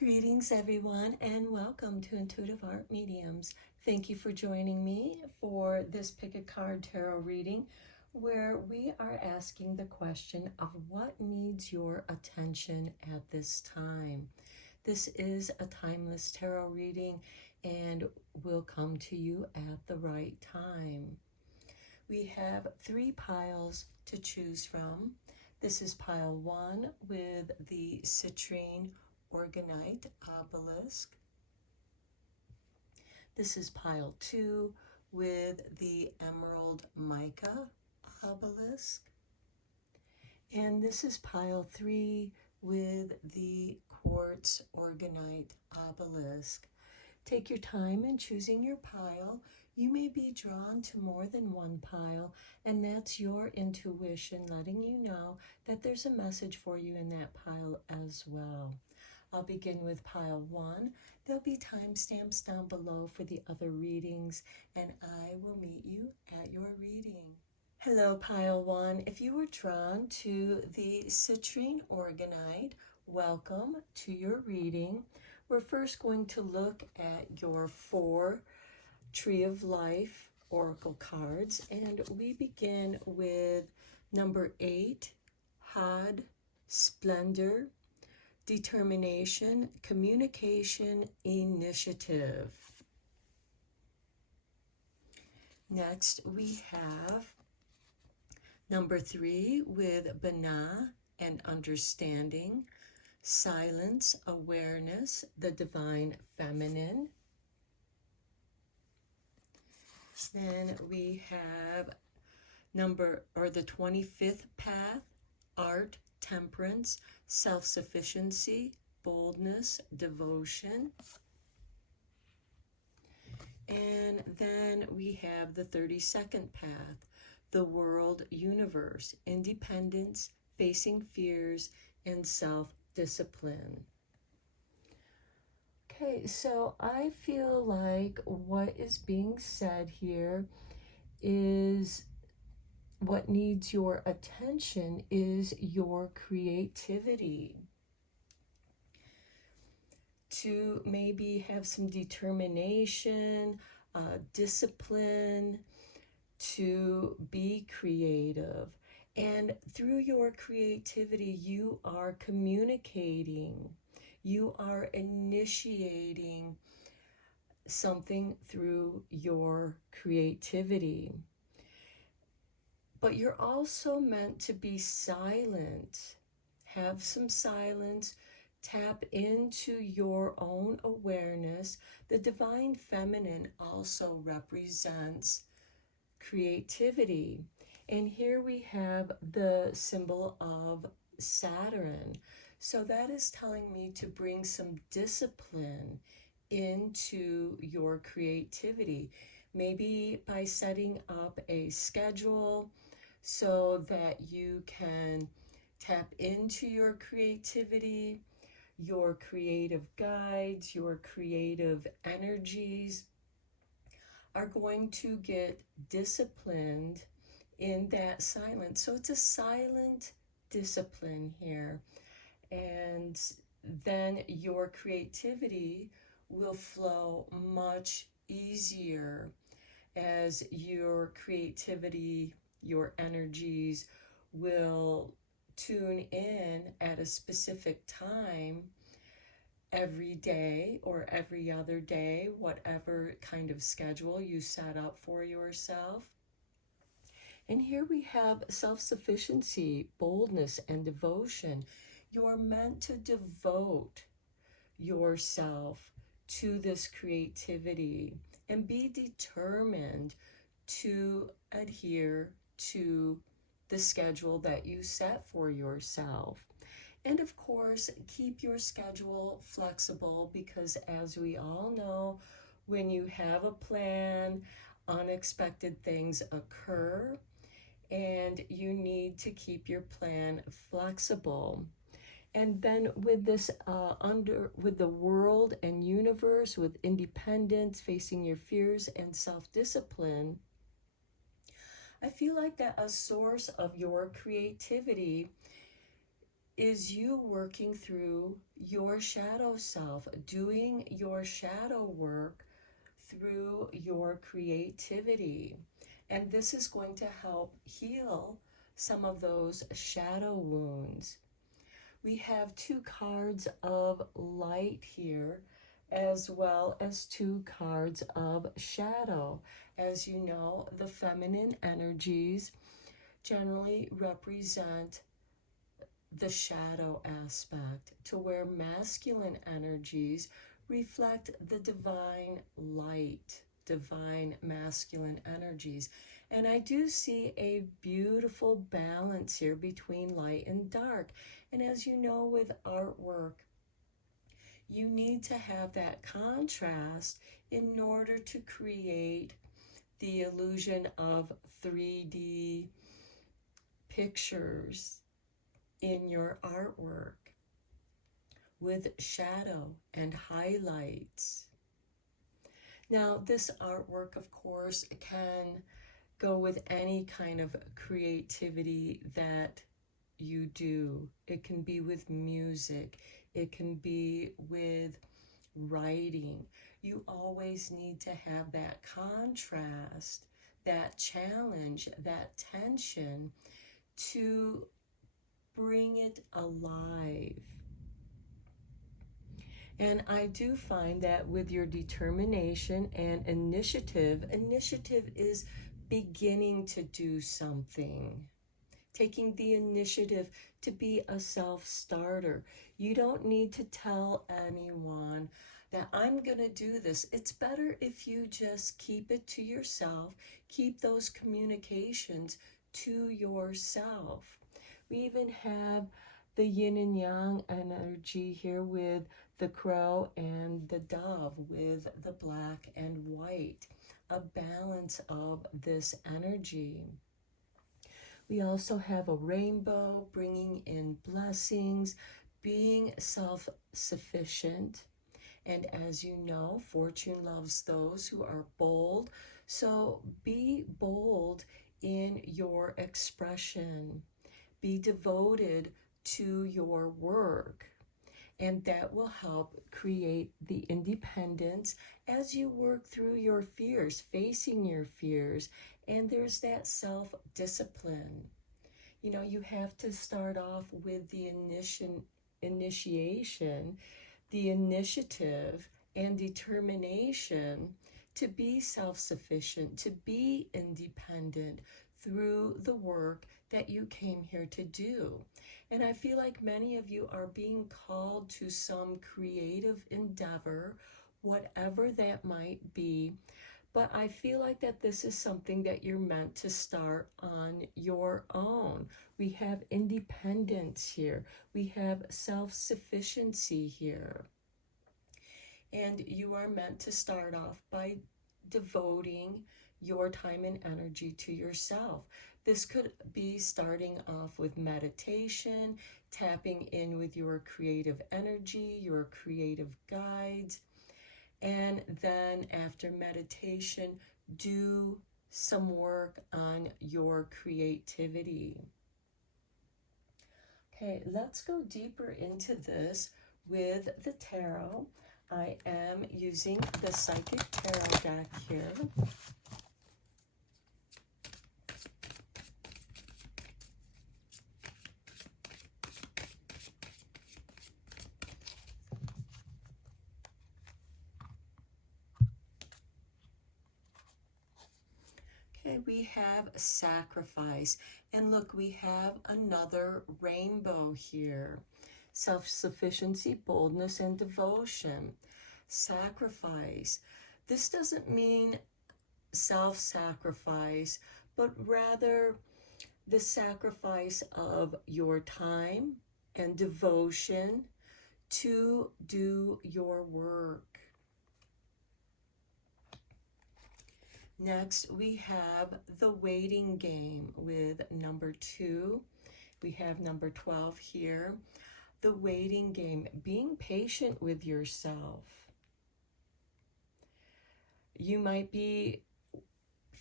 Greetings, everyone, and welcome to Intuitive Art Mediums. Thank you for joining me for this Pick a Card Tarot reading, where we are asking the question of what needs your attention at this time. This is a timeless tarot reading and will come to you at the right time. We have 3 piles to choose from. This is pile 1 with the citrine Organite obelisk. This is pile 2 with the emerald mica obelisk. And this is pile 3 with the quartz Organite obelisk. Take your time in choosing your pile. You may be drawn to more than one pile, and that's your intuition letting you know that there's a message for you in that pile as well. I'll begin with pile 1. There'll be timestamps down below for the other readings, and I will meet you at your reading. Hello, pile 1. If you were drawn to the citrine Organite, welcome to your reading. We're first going to look at your 4 Tree of Life Oracle cards, and we begin with number 8, Had, Splendor, Determination, Communication, Initiative. Next, we have number 3 with Bana and Understanding, Silence, Awareness, the Divine Feminine. Then we have the 25th path, Art, Temperance, Self-sufficiency, Boldness, Devotion. And then we have the 32nd path, the World, Universe, Independence, Facing Fears, and Self-discipline. Okay, so I feel like what is being said here is what needs your attention is your creativity. To maybe have some determination, discipline, to be creative. And through your creativity, you are communicating. You are initiating something through your creativity. But you're also meant to be silent. Have some silence. Tap into your own awareness. The Divine Feminine also represents creativity. And here we have the symbol of Saturn. So that is telling me to bring some discipline into your creativity. Maybe by setting up a schedule so that you can tap into your creativity, your creative guides, your creative energies are going to get disciplined in that silence. So it's a silent discipline here. And then your creativity will flow much easier as your creativity, your energies will tune in at a specific time every day or every other day, whatever kind of schedule you set up for yourself. And here we have self-sufficiency, boldness, and devotion. You're meant to devote yourself to this creativity and be determined to adhere to the schedule that you set for yourself. And of course, keep your schedule flexible because as we all know, when you have a plan, unexpected things occur and you need to keep your plan flexible. And then with this with the world and universe, with independence, facing your fears, and self-discipline, I feel like that a source of your creativity is you working through your shadow self, doing your shadow work through your creativity. And this is going to help heal some of those shadow wounds. We have 2 cards of light here, as well as 2 cards of shadow. As you know, the feminine energies generally represent the shadow aspect, to where masculine energies reflect the divine light, divine masculine energies. And I do see a beautiful balance here between light and dark. And as you know, with artwork, you need to have that contrast in order to create the illusion of 3D pictures in your artwork with shadow and highlights. Now, this artwork, of course, can go with any kind of creativity that you do. It can be with music. It can be with writing. You always need to have that contrast, that challenge, that tension to bring it alive. And I do find that with your determination and initiative is beginning to do something. Taking the initiative to be a self-starter. You don't need to tell anyone that I'm going to do this. It's better if you just keep it to yourself. Keep those communications to yourself. We even have the yin and yang energy here with the crow and the dove, with the black and white, a balance of this energy. We also have a rainbow bringing in blessings, being self-sufficient. And as you know, fortune loves those who are bold. So be bold in your expression. Be devoted to your work. And that will help create the independence as you work through your fears, facing your fears. And there's that self-discipline. You know, you have to start off with the initiation, the initiative, and determination to be self-sufficient, to be independent through the work that you came here to do. And I feel like many of you are being called to some creative endeavor, whatever that might be. But I feel like that this is something that you're meant to start on your own. We have independence here. We have self-sufficiency here. And you are meant to start off by devoting your time and energy to yourself. This could be starting off with meditation, tapping in with your creative energy, your creative guides, and then after meditation, do some work on your creativity. Okay, let's go deeper into this with the tarot. I am using the Psychic Tarot deck here. Okay, we have sacrifice. And look, we have another rainbow here. Self-sufficiency, boldness, and devotion. Sacrifice. This doesn't mean self-sacrifice, but rather the sacrifice of your time and devotion to do your work. Next, we have the waiting game with number 2. We have number 12 here. The waiting game, being patient with yourself. You might be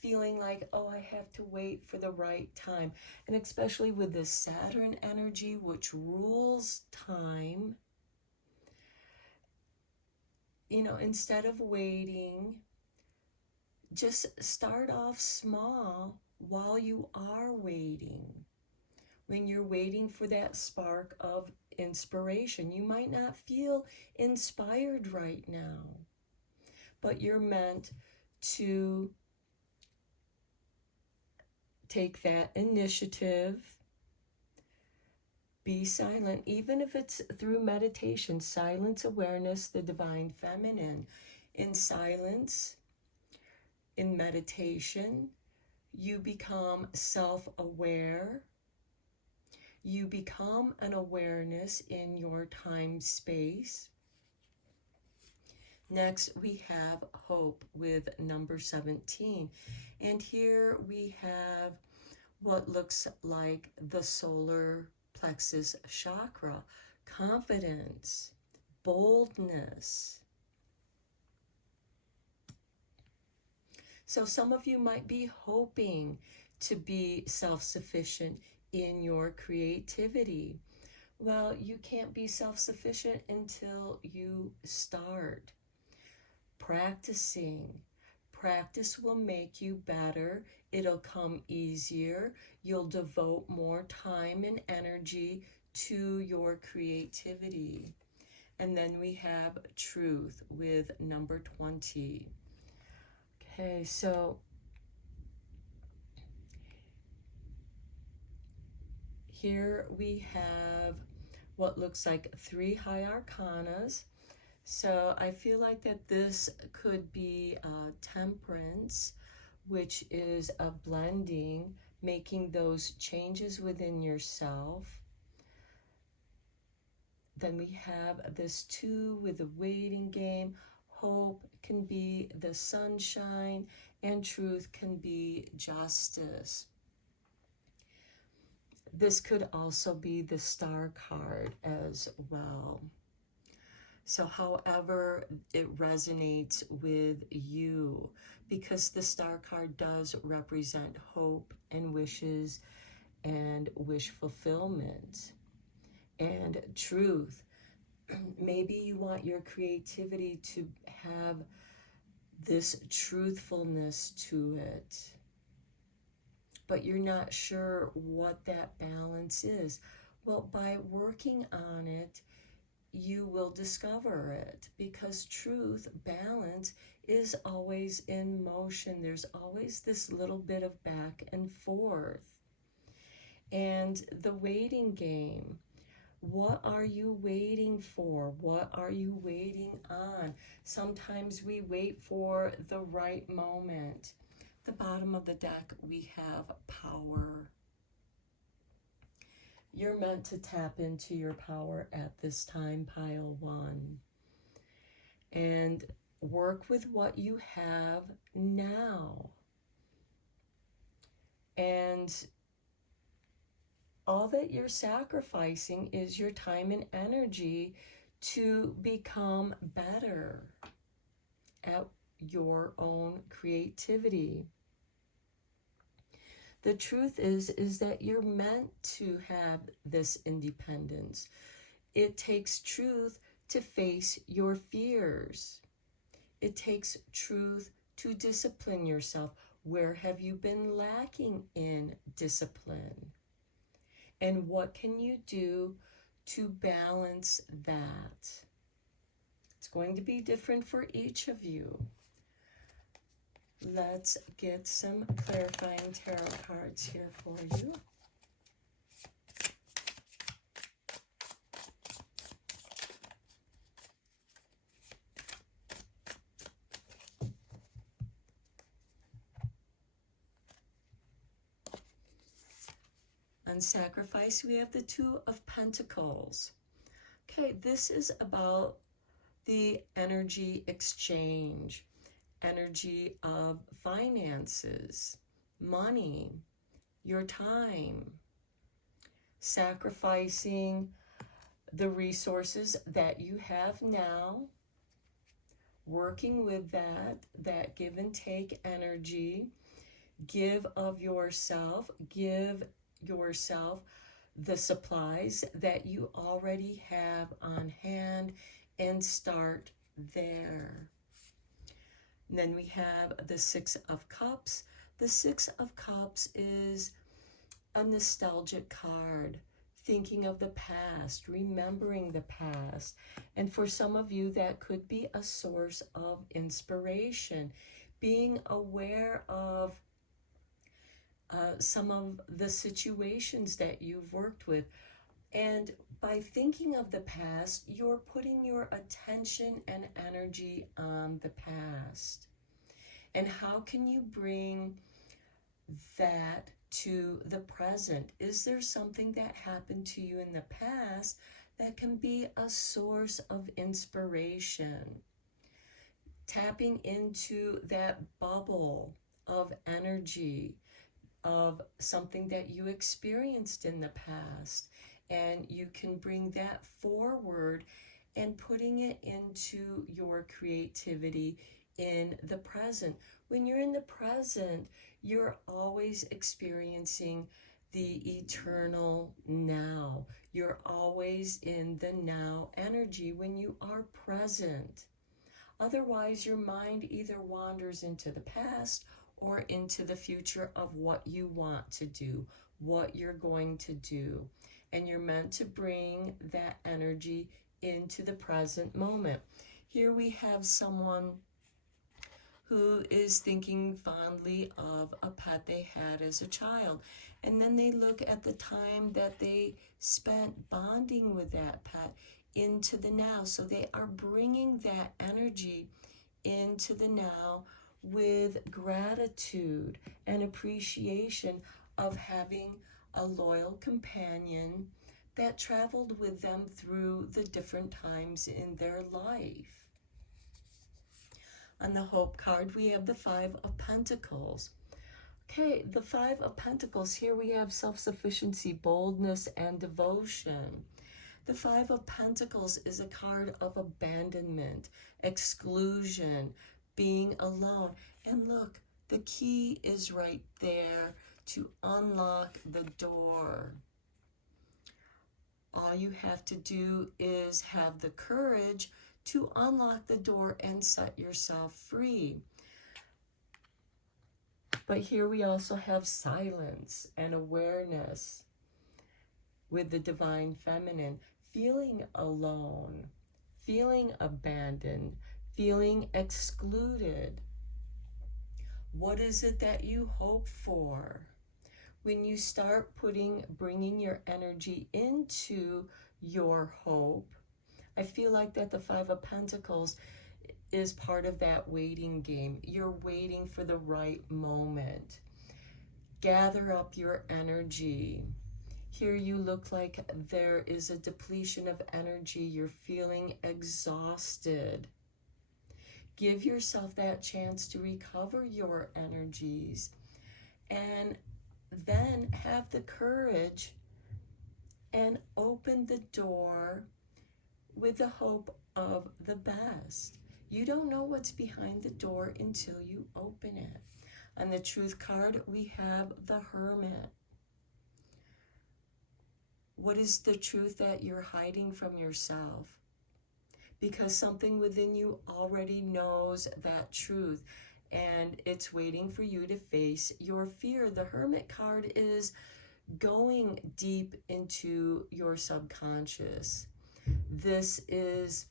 feeling like, oh, I have to wait for the right time. And especially with this Saturn energy, which rules time, you know, instead of waiting, just start off small while you are waiting. When you're waiting for that spark of inspiration, you might not feel inspired right now, but you're meant to take that initiative. Be silent, even if it's through meditation. Silence, awareness, the divine feminine. In silence, in meditation, you become self-aware. You become an awareness in your time space. Next, we have hope with number 17. And here we have what looks like the solar plexus chakra, confidence, boldness. So some of you might be hoping to be self-sufficient in your creativity. Well, you can't be self-sufficient until you start practicing. Practice will make you better. It'll come easier. You'll devote more time and energy to your creativity. And then we have truth with number 20. Okay, so here we have what looks like 3 high arcanas. So I feel like that this could be temperance, which is a blending, making those changes within yourself. Then we have this 2 with the waiting game. Hope can be the sunshine, and truth can be justice. This could also be the star card as well. So however it resonates with you, because the star card does represent hope and wishes and wish fulfillment and truth. Maybe you want your creativity to have this truthfulness to it, but you're not sure what that balance is. Well, by working on it, you will discover it, because truth, balance, is always in motion. There's always this little bit of back and forth. And the waiting game, what are you waiting for? What are you waiting on? Sometimes we wait for the right moment. The bottom of the deck, we have power. You're meant to tap into your power at this time, pile 1. And work with what you have now. And all that you're sacrificing is your time and energy to become better at your own creativity. The truth is that you're meant to have this independence. It takes truth to face your fears. It takes truth to discipline yourself. Where have you been lacking in discipline? And what can you do to balance that? It's going to be different for each of you. Let's get some clarifying tarot cards here for you. On sacrifice, we have the 2 of Pentacles. Okay, this is about the energy exchange, energy of finances, money, your time, sacrificing the resources that you have now, working with that give and take energy, Give of yourself. Give yourself the supplies that you already have on hand and start there. And then we have the Six of Cups. The Six of Cups is a nostalgic card, thinking of the past, remembering the past. And for some of you, that could be a source of inspiration, being aware of some of the situations that you've worked with. And by thinking of the past, you're putting your attention and energy on the past. And how can you bring that to the present? Is there something that happened to you in the past that can be a source of inspiration? Tapping into that bubble of energy of something that you experienced in the past, and you can bring that forward and putting it into your creativity in the present. When you're in the present, you're always experiencing the eternal now. You're always in the now energy when you are present. Otherwise, your mind either wanders into the past or into the future of what you want to do, what you're going to do. And you're meant to bring that energy into the present moment. Here we have someone who is thinking fondly of a pet they had as a child. And then they look at the time that they spent bonding with that pet into the now. So they are bringing that energy into the now with gratitude and appreciation of having a loyal companion that traveled with them through the different times in their life. On the Hope card, we have the Five of Pentacles. Okay, the Five of Pentacles, here we have self-sufficiency, boldness, and devotion. The Five of Pentacles is a card of abandonment, exclusion, being alone. And look, the key is right there to unlock the door. All you have to do is have the courage to unlock the door and set yourself free. But here we also have silence and awareness with the Divine Feminine, feeling alone, feeling abandoned, feeling excluded. What is it that you hope for? When you start bringing your energy into your hope, I feel like that the Five of Pentacles is part of that waiting game. You're waiting for the right moment. Gather up your energy. Here you look like there is a depletion of energy. You're feeling exhausted. Give yourself that chance to recover your energies, and then have the courage and open the door with the hope of the best. You don't know what's behind the door until you open it. On the Truth card, we have the Hermit. What is the truth that you're hiding from yourself? Because something within you already knows that truth, and it's waiting for you to face your fear. The Hermit card is going deep into your subconscious. This is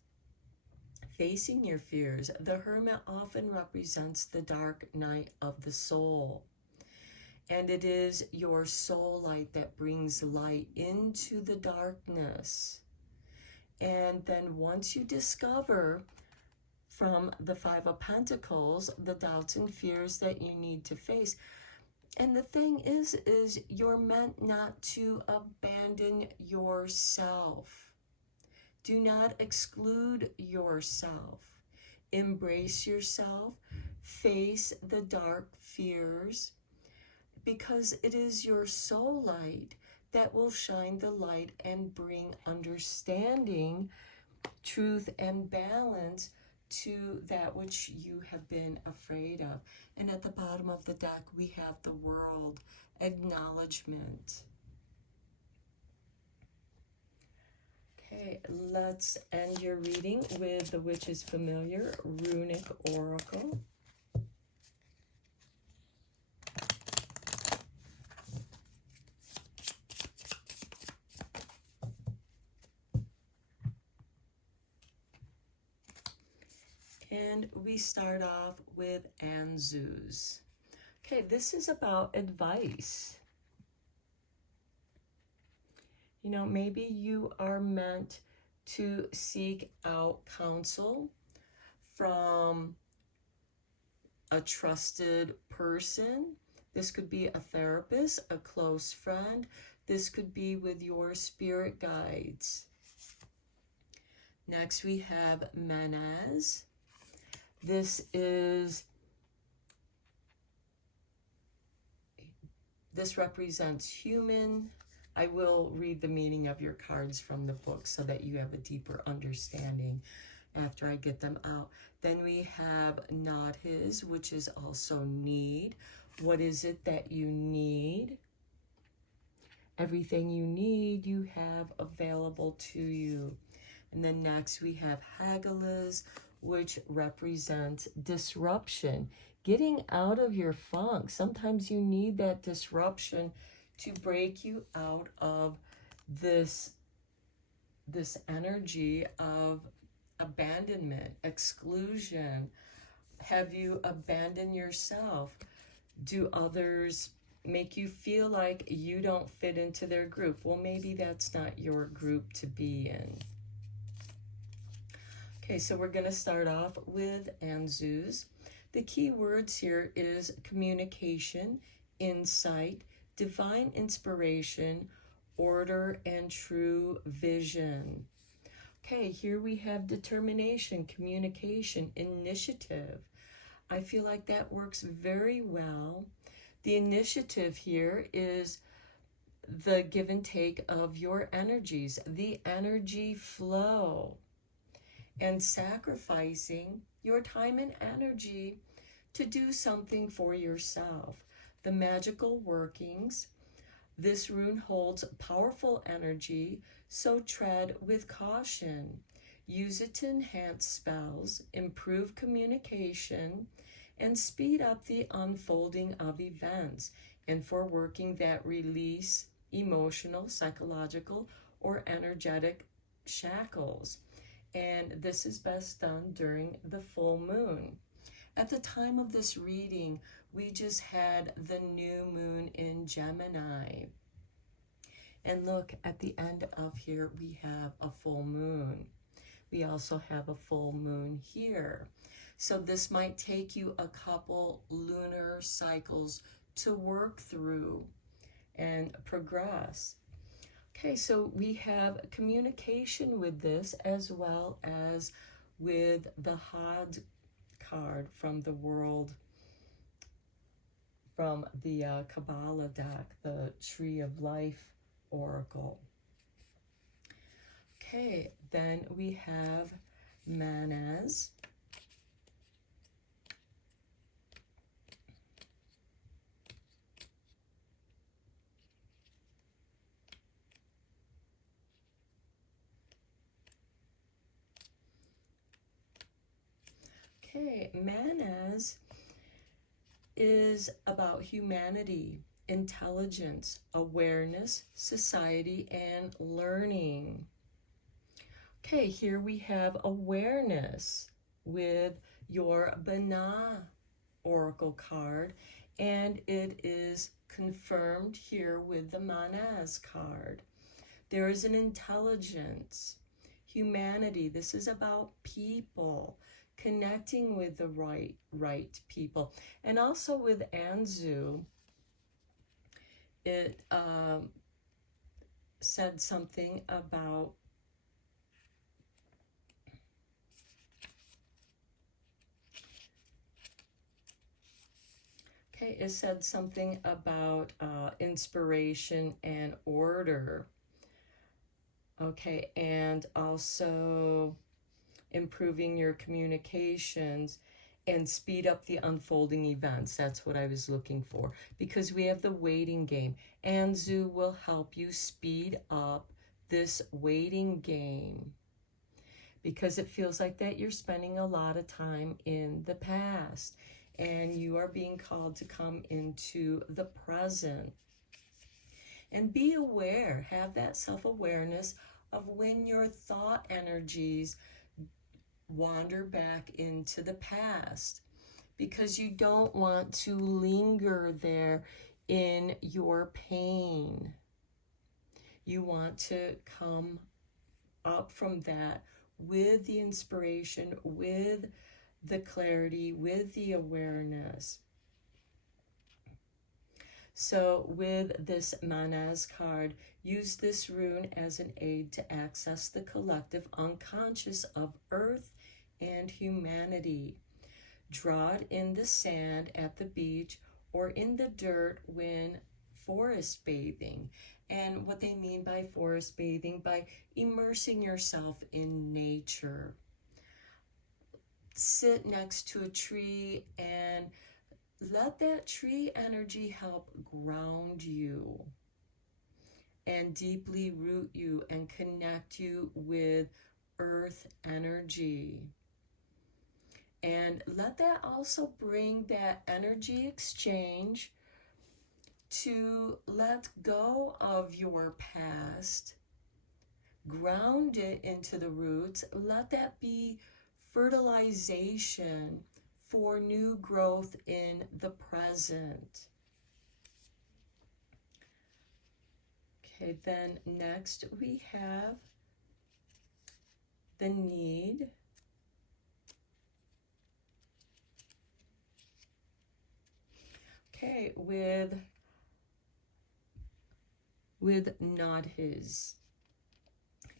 facing your fears. The Hermit often represents the dark night of the soul. And it is your soul light that brings light into the darkness. And then once you discover from the Five of Pentacles the doubts and fears that you need to face, and the thing is you're meant not to abandon yourself. Do not exclude yourself. Embrace yourself. Face the dark fears, because it is your soul light that will shine the light and bring understanding, truth, and balance to that which you have been afraid of. And at the bottom of the deck, we have the World, acknowledgement. Okay, let's end your reading with the Witch's Familiar Runic Oracle. And we start off with Anzus. Okay, this is about advice. You know, maybe you are meant to seek out counsel from a trusted person. This could be a therapist, a close friend. This could be with your spirit guides. Next, we have Manaz. This represents human. I will read the meaning of your cards from the book so that you have a deeper understanding after I get them out. Then we have not his, which is also need. What is it that you need? Everything you need, you have available to you. And then next we have Hagalaz, which represents disruption, getting out of your funk. Sometimes you need that disruption to break you out of this energy of abandonment, exclusion. Have you abandoned yourself? Do others make you feel like you don't fit into their group? Well, maybe that's not your group to be in. Okay, so we're going to start off with Anzus. The key words here is communication, insight, divine inspiration, order, and true vision. Okay, here we have determination, communication, initiative. I feel like that works very well. The initiative here is the give and take of your energies, the energy flow, and sacrificing your time and energy to do something for yourself. The magical workings. This rune holds powerful energy, so tread with caution. Use it to enhance spells, improve communication, and speed up the unfolding of events, and for working that release emotional, psychological, or energetic shackles. And this is best done during the full moon. At the time of this reading, we just had the new moon in Gemini. And look, at the end of here, we have a full moon. We also have a full moon here. So this might take you a couple lunar cycles to work through and progress. Okay, so we have communication with this as well as with the Had card from the World, from the Kabbalah deck, the Tree of Life Oracle. Okay, then we have Manaz. Okay, Manaz is about humanity, intelligence, awareness, society, and learning. Okay, here we have awareness with your Bana Oracle card, and it is confirmed here with the Manaz card. There is an intelligence, humanity. This is about people, connecting with the right people. And also with Anzu, it said something about it said something about inspiration and order. Okay, and also improving your communications, and speed up the unfolding events. That's what I was looking for, because we have the waiting game. Anzu will help you speed up this waiting game, because it feels like that you're spending a lot of time in the past and you are being called to come into the present. And be aware, have that self-awareness of when your thought energies wander back into the past, because you don't want to linger there in your pain. You want to come up from that with the inspiration, with the clarity, with the awareness. So with this Manaz card, use this rune as an aid to access the collective unconscious of Earth and humanity. Draw it in the sand at the beach or in the dirt when forest bathing. And what they mean by forest bathing, by immersing yourself in nature. Sit next to a tree and let that tree energy help ground you and deeply root you and connect you with earth energy. And let that also bring that energy exchange to let go of your past, ground it into the roots, let that be fertilization for new growth in the present. Okay, then next we have the need. Okay, with Not His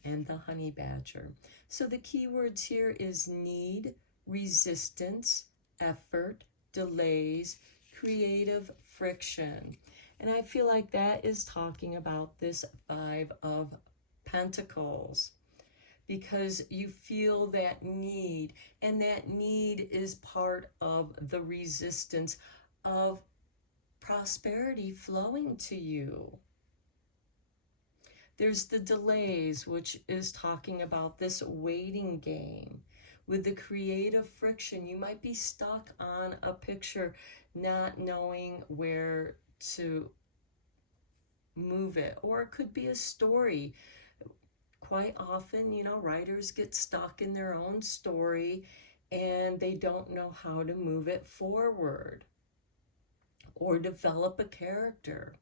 and the honey badger. So the keywords here is need, resistance, effort, delays, creative friction. And I feel like that is talking about this Five of Pentacles, because you feel that need, and that need is part of the resistance of prosperity flowing to you. There's the delays, which is talking about this waiting game. With the creative friction, you might be stuck on a picture, not knowing where to move it. Or it could be a story. Quite often, you know, writers get stuck in their own story and they don't know how to move it forward or develop a character.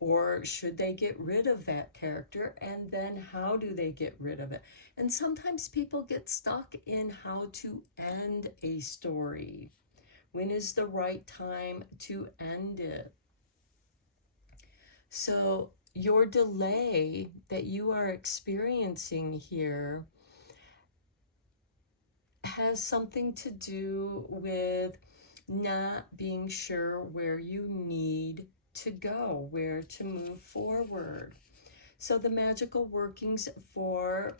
Or should they get rid of that character, and then how do they get rid of it? And sometimes people get stuck in how to end a story. When is the right time to end it? So your delay that you are experiencing here has something to do with not being sure where you need to go, where to move forward. So the magical workings for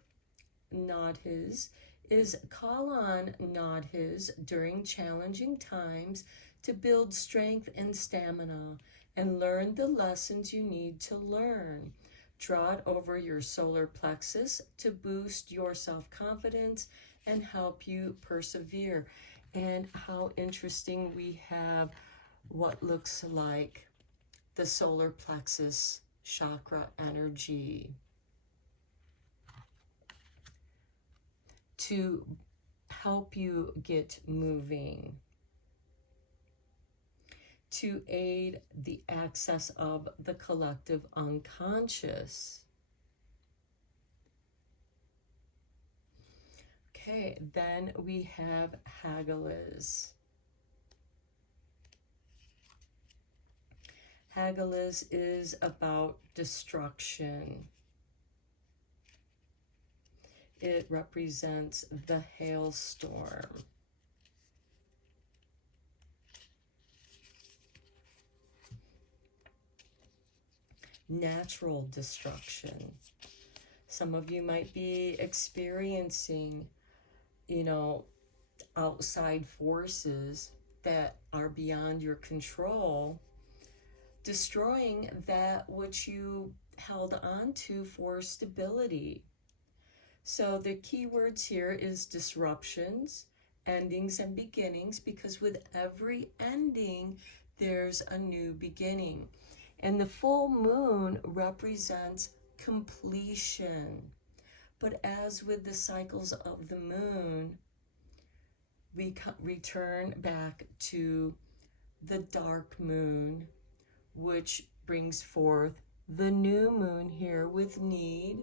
Not His is call on Not His during challenging times to build strength and stamina and learn the lessons you need to learn. Draw it over your solar plexus to boost your self-confidence and help you persevere. And how interesting, we have what looks like the solar plexus chakra energy to help you get moving, to aid the access of the collective unconscious. Okay, then we have Hagalaz. Hagalaz is about destruction. It represents the hailstorm. Natural destruction. Some of you might be experiencing you know, outside forces that are beyond your control, destroying that which you held on to for stability. So the key words here is disruptions, endings, and beginnings, because with every ending, there's a new beginning. And the full moon represents completion. But as with the cycles of the moon, we return back to the dark moon, which brings forth the new moon here with need,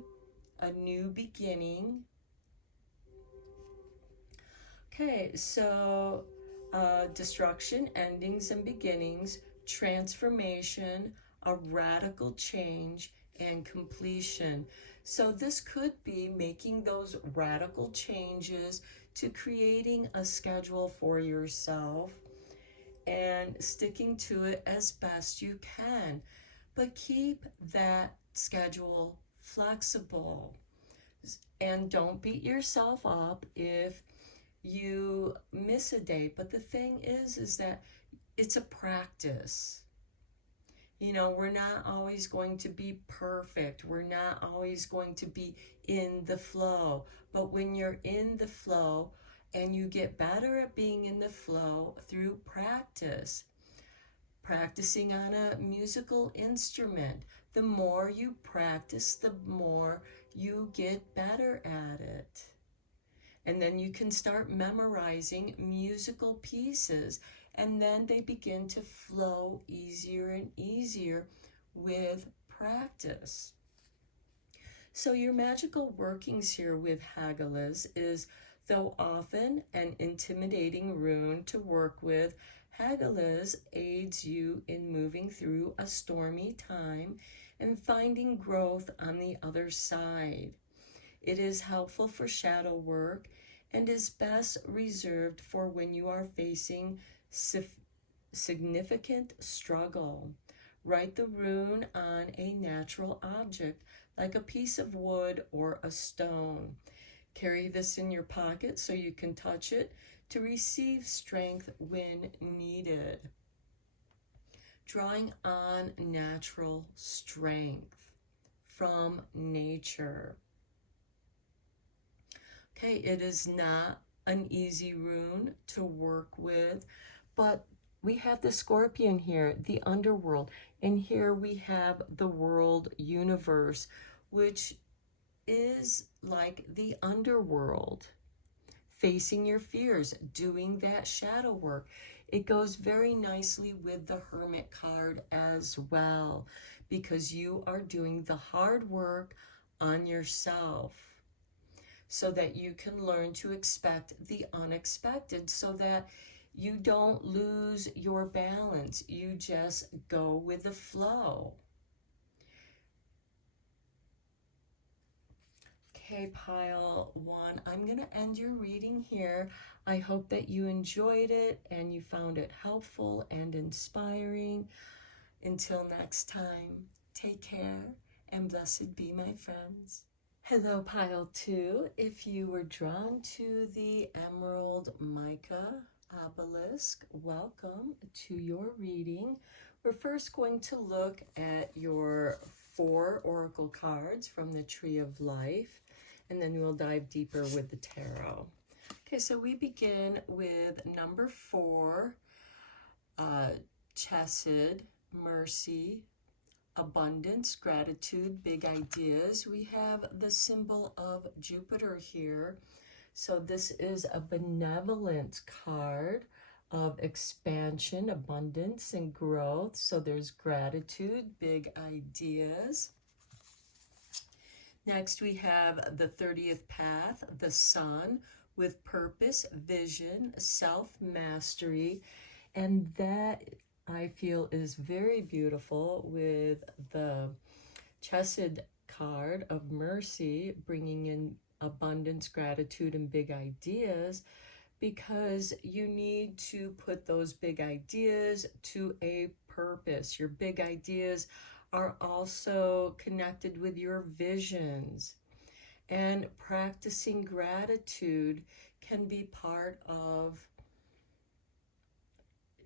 a new beginning. Okay, so destruction, endings, and beginnings, transformation, a radical change, and completion. So this could be making those radical changes to creating a schedule for yourself and sticking to it as best you can. But keep that schedule flexible. And don't beat yourself up if you miss a day. But the thing is that it's a practice. You know, we're not always going to be perfect. We're not always going to be in the flow. But when you're in the flow and you get better at being in the flow through practice, practicing on a musical instrument, the more you practice, the more you get better at it. And then you can start memorizing musical pieces, and then they begin to flow easier and easier with practice. So your magical workings here with Hagalaz is, though often an intimidating rune to work with, Hagalaz aids you in moving through a stormy time and finding growth on the other side. It is helpful for shadow work and is best reserved for when you are facing significant struggle. Write the rune on a natural object like a piece of wood or a stone. Carry this in your pocket so you can touch it to receive strength when needed. Drawing on natural strength from nature. Okay, it is not an easy rune to work with, but we have the scorpion here, the underworld, and here we have the world universe, which is like the underworld. Facing your fears, doing that shadow work. It goes very nicely with the Hermit card as well, because you are doing the hard work on yourself so that you can learn to expect the unexpected, so that you don't lose your balance. You just go with the flow. Okay, pile one, I'm going to end your reading here. I hope that you enjoyed it and you found it helpful and inspiring. Until next time, take care and blessed be, my friends. Hello, pile two. If you were drawn to the Emerald Mica obelisk, welcome to your reading. We're first going to look at your 4 oracle cards from the Tree of Life, and then we'll dive deeper with the tarot. Okay, so we begin with number 4, Chesed, Mercy, Abundance, Gratitude, Big Ideas. We have the symbol of Jupiter here. So this is a benevolent card of expansion, abundance, and growth. So there's gratitude, big ideas. Next, we have the 30th path, the sun, with purpose, vision, self-mastery, and that I feel is very beautiful with the Chesed card of mercy, bringing in abundance, gratitude, and big ideas, because you need to put those big ideas to a purpose. Your big ideas are also connected with your visions. And practicing gratitude can be part of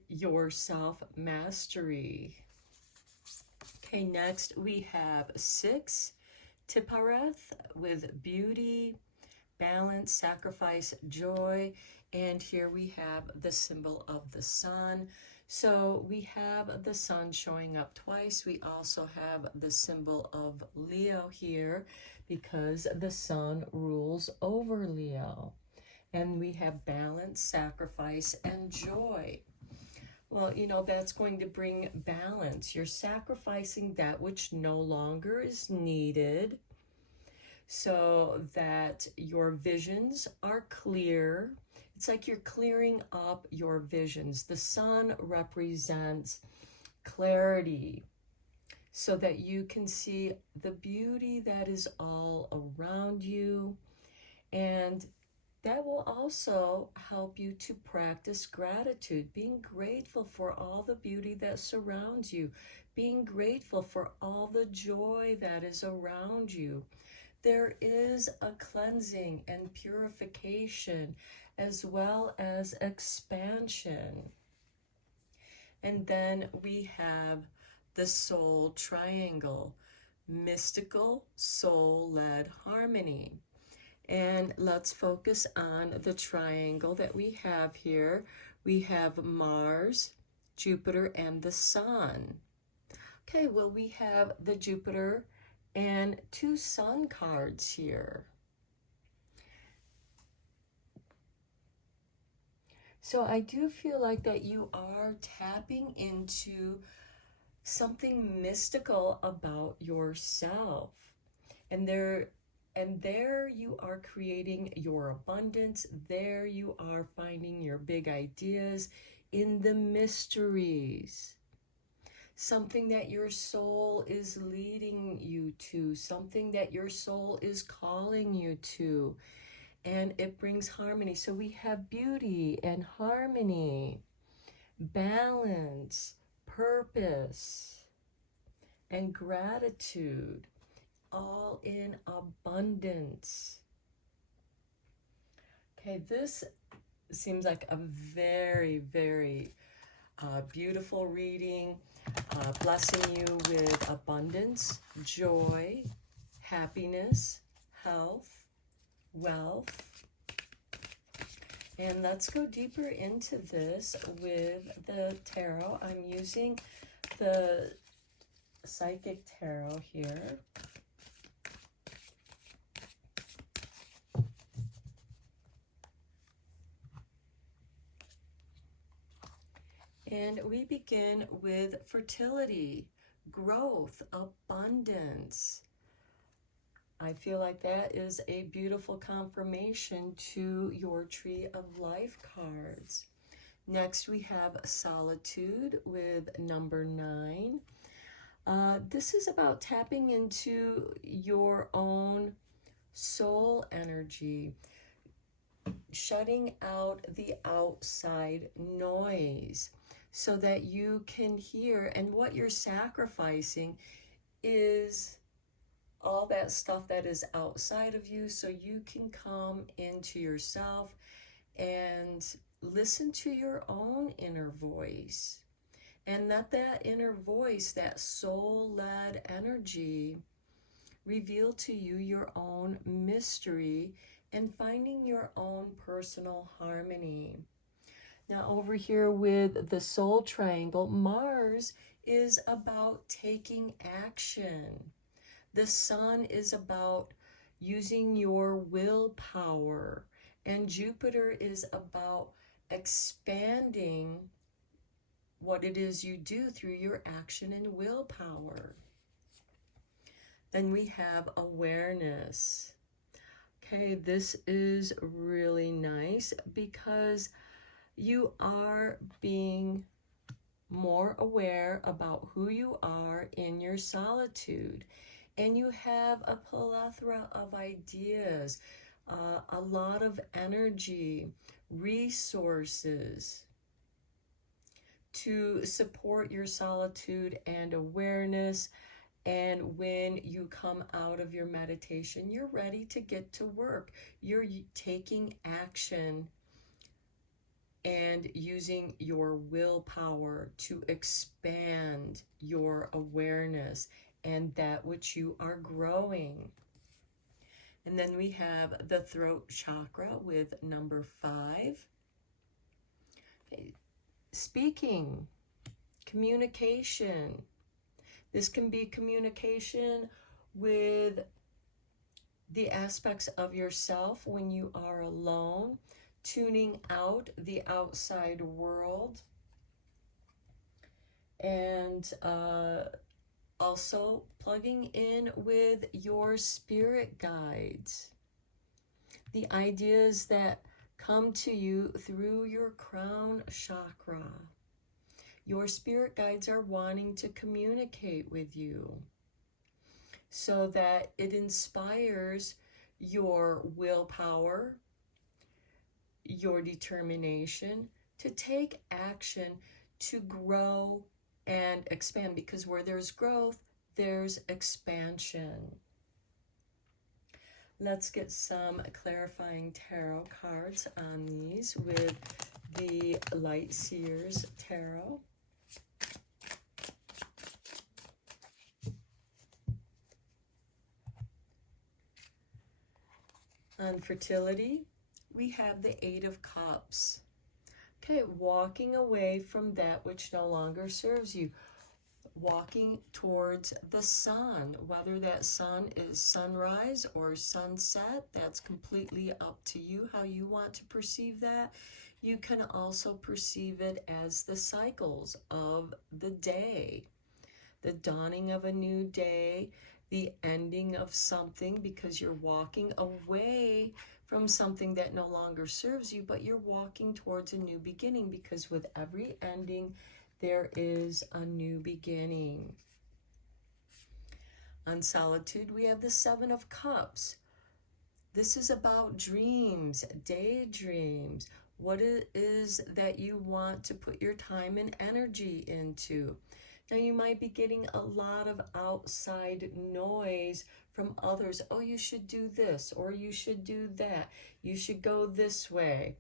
your self-mastery. Okay, next we have 6, Tiphareth, with beauty, balance, sacrifice, joy. And here we have the symbol of the sun. So we have the sun showing up twice. We also have the symbol of Leo here because the sun rules over Leo. And we have balance, sacrifice, and joy. Well, you know, that's going to bring balance. You're sacrificing that which no longer is needed so that your visions are clear. It's like you're clearing up your visions. The sun represents clarity so that you can see the beauty that is all around you. And that will also help you to practice gratitude, being grateful for all the beauty that surrounds you, being grateful for all the joy that is around you. There is a cleansing and purification as well as expansion. And then we have the soul triangle, mystical soul-led harmony. And let's focus on the triangle that we have here. We have Mars, Jupiter, and the Sun. Okay, well, we have the Jupiter and 2 Sun cards here. So I do feel like that you are tapping into something mystical about yourself. And there you are creating your abundance. There you are finding your big ideas in the mysteries. Something that your soul is leading you to, something that your soul is calling you to, and it brings harmony. So we have beauty and harmony, balance, purpose, and gratitude, all in abundance. Okay, this seems like a very, very beautiful reading, blessing you with abundance, joy, happiness, health, wealth. And let's go deeper into this with the tarot. I'm using the Psychic Tarot here. And we begin with fertility, growth, abundance. I feel like that is a beautiful confirmation to your Tree of Life cards. Next, we have solitude with number 9. This is about tapping into your own soul energy, shutting out the outside noise so that you can hear. And what you're sacrificing is all that stuff that is outside of you, so you can come into yourself and listen to your own inner voice. And let that inner voice, that soul-led energy, reveal to you your own mystery and finding your own personal harmony. Now over here with the soul triangle, Mars is about taking action. The sun is about using your willpower, and Jupiter is about expanding what it is you do through your action and willpower. Then we have awareness. Okay, this is really nice because you are being more aware about who you are in your solitude. And you have a plethora of ideas, a lot of energy, resources to support your solitude and awareness. And when you come out of your meditation, you're ready to get to work. You're taking action and using your willpower to expand your awareness and that which you are growing. And then we have the throat chakra with number 5. Okay. Speaking, communication. This can be communication with the aspects of yourself when you are alone, tuning out the outside world, and also plugging in with your spirit guides. The ideas that come to you through your crown chakra. Your spirit guides are wanting to communicate with you so that it inspires your willpower, your determination to take action to grow and expand, because where there's growth, there's expansion. Let's get some clarifying tarot cards on these with the Light Seers Tarot. On fertility, we have the 8 of Cups. Okay, walking away from that which no longer serves you. Walking towards the sun, whether that sun is sunrise or sunset, that's completely up to you how you want to perceive that. You can also perceive it as the cycles of the day, the dawning of a new day, the ending of something, because you're walking away from something that no longer serves you, but you're walking towards a new beginning, because with every ending, there is a new beginning. On solitude, we have the 7 of Cups. This is about dreams, daydreams. What it is that you want to put your time and energy into. Now, you might be getting a lot of outside noise from others. Oh, you should do this, or you should do that. You should go this way.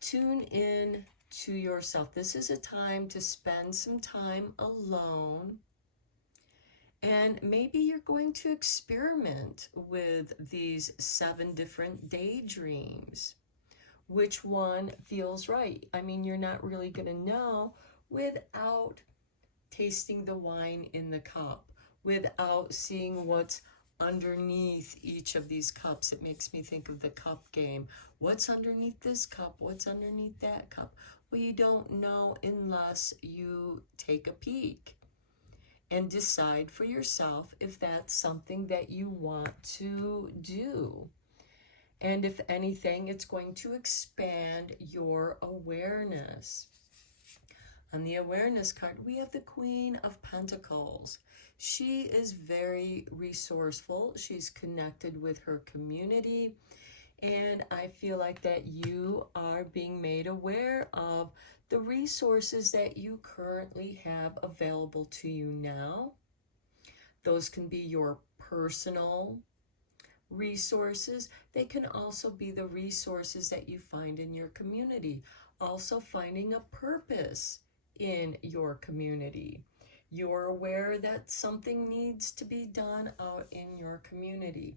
Tune in to yourself. This is a time to spend some time alone. And maybe you're going to experiment with these 7 different daydreams. Which one feels right? I mean, you're not really going to know without tasting the wine in the cup, without seeing what's underneath each of these cups. It makes me think of the cup game. What's underneath this cup? What's underneath that cup? Well, you don't know unless you take a peek and decide for yourself if that's something that you want to do. And if anything, it's going to expand your awareness. On the awareness card, we have the Queen of Pentacles. She is very resourceful. She's connected with her community. And I feel like that you are being made aware of the resources that you currently have available to you now. Those can be your personal resources. They can also be the resources that you find in your community. Also finding a purpose in your community. You're aware that something needs to be done out in your community.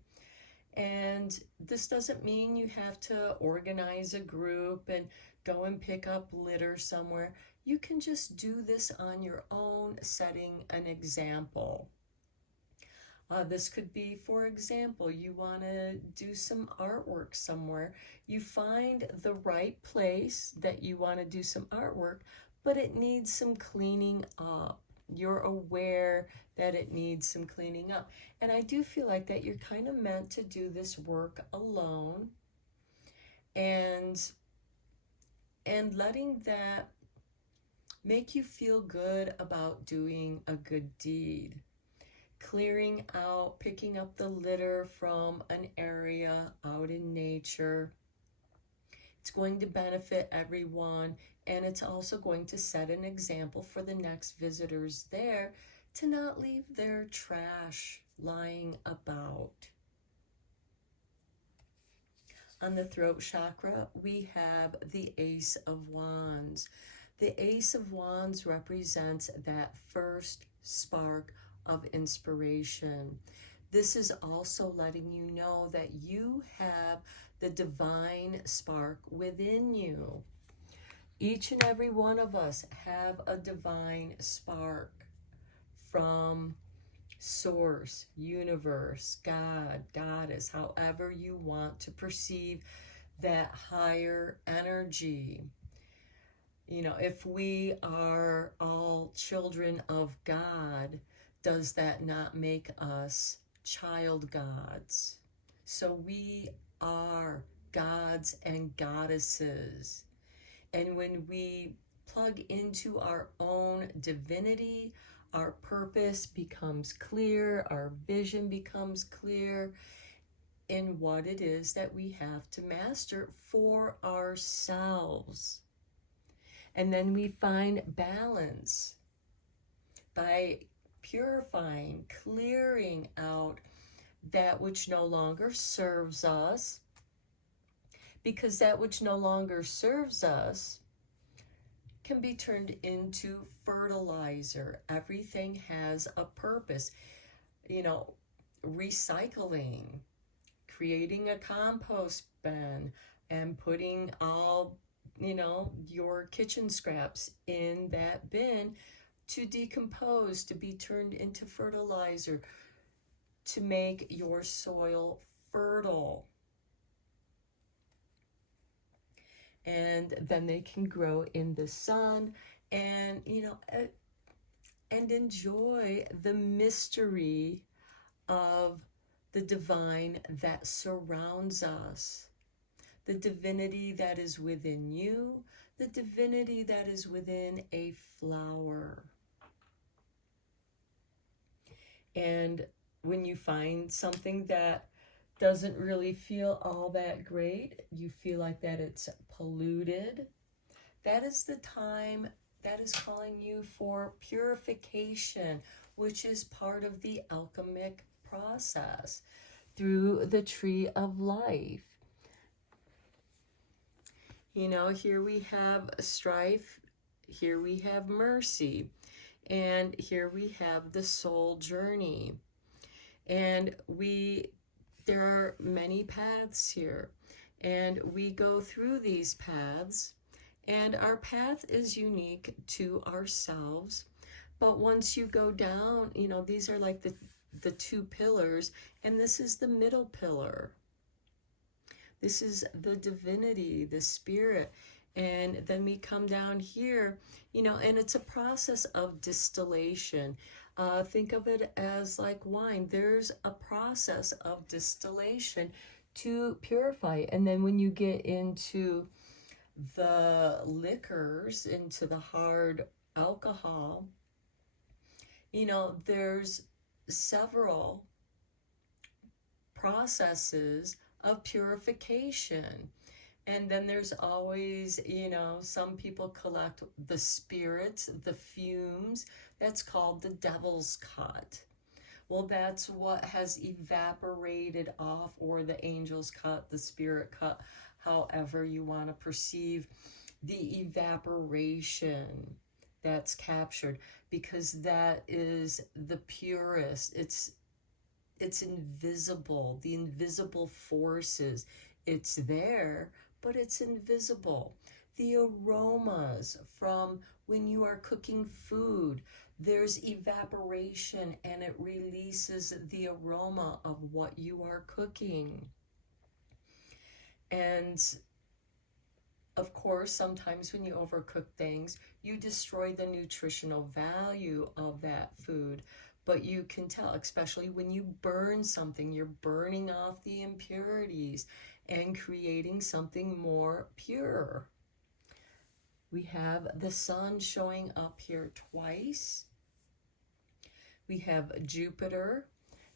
And this doesn't mean you have to organize a group and go and pick up litter somewhere. You can just do this on your own, setting an example. This could be, for example, you want to do some artwork somewhere. You find the right place that you want to do some artwork, but it needs some cleaning up. You're aware that it needs some cleaning up. And I do feel like that you're kind of meant to do this work alone, and letting that make you feel good about doing a good deed. Clearing out, picking up the litter from an area out in nature. It's going to benefit everyone, and it's also going to set an example for the next visitors there to not leave their trash lying about. On the throat chakra, we have the Ace of Wands. The Ace of Wands represents that first spark of inspiration. This is also letting you know that you have the divine spark within you. Each and every one of us have a divine spark from Source, universe, God, goddess, however you want to perceive that higher energy. You know, if we are all children of God, does that not make us child gods? So we are gods and goddesses. And when we plug into our own divinity, our purpose becomes clear, our vision becomes clear in what it is that we have to master for ourselves. And then we find balance by purifying, clearing out that which no longer serves us, because that which no longer serves us can be turned into fertilizer. Everything has a purpose. You know, recycling, creating a compost bin, and putting all, you know, your kitchen scraps in that bin to decompose, to be turned into fertilizer, to make your soil fertile. And then they can grow in the sun and, you know, and enjoy the mystery of the divine that surrounds us. The divinity that is within you, the divinity that is within a flower. And when you find something that doesn't really feel all that great, you feel like that it's polluted, that is the time that is calling you for purification, which is part of the alchemic process through the tree of life. You know, here we have strife, here we have mercy, and here we have the soul journey. And there are many paths here, and we go through these paths, and our path is unique to ourselves. But once you go down, you know, these are like the two pillars, and this is the middle pillar. This is the divinity, the spirit. And then we come down here, you know, and it's a process of distillation. Think of it as like wine. There's a process of distillation to purify. And then when you get into the liquors, into the hard alcohol, you know, there's several processes of purification. And then there's always, you know, some people collect the spirits, the fumes. That's called the devil's cut. Well, that's what has evaporated off, or the angel's cut, the spirit cut, however you want to perceive the evaporation that's captured, because that is the purest. It's invisible, the invisible forces. It's there, but it's invisible. The aromas from when you are cooking food, there's evaporation and it releases the aroma of what you are cooking. And of course, sometimes when you overcook things, you destroy the nutritional value of that food. But you can tell, especially when you burn something, you're burning off the impurities and creating something more pure. We have the sun showing up here twice. We have Jupiter,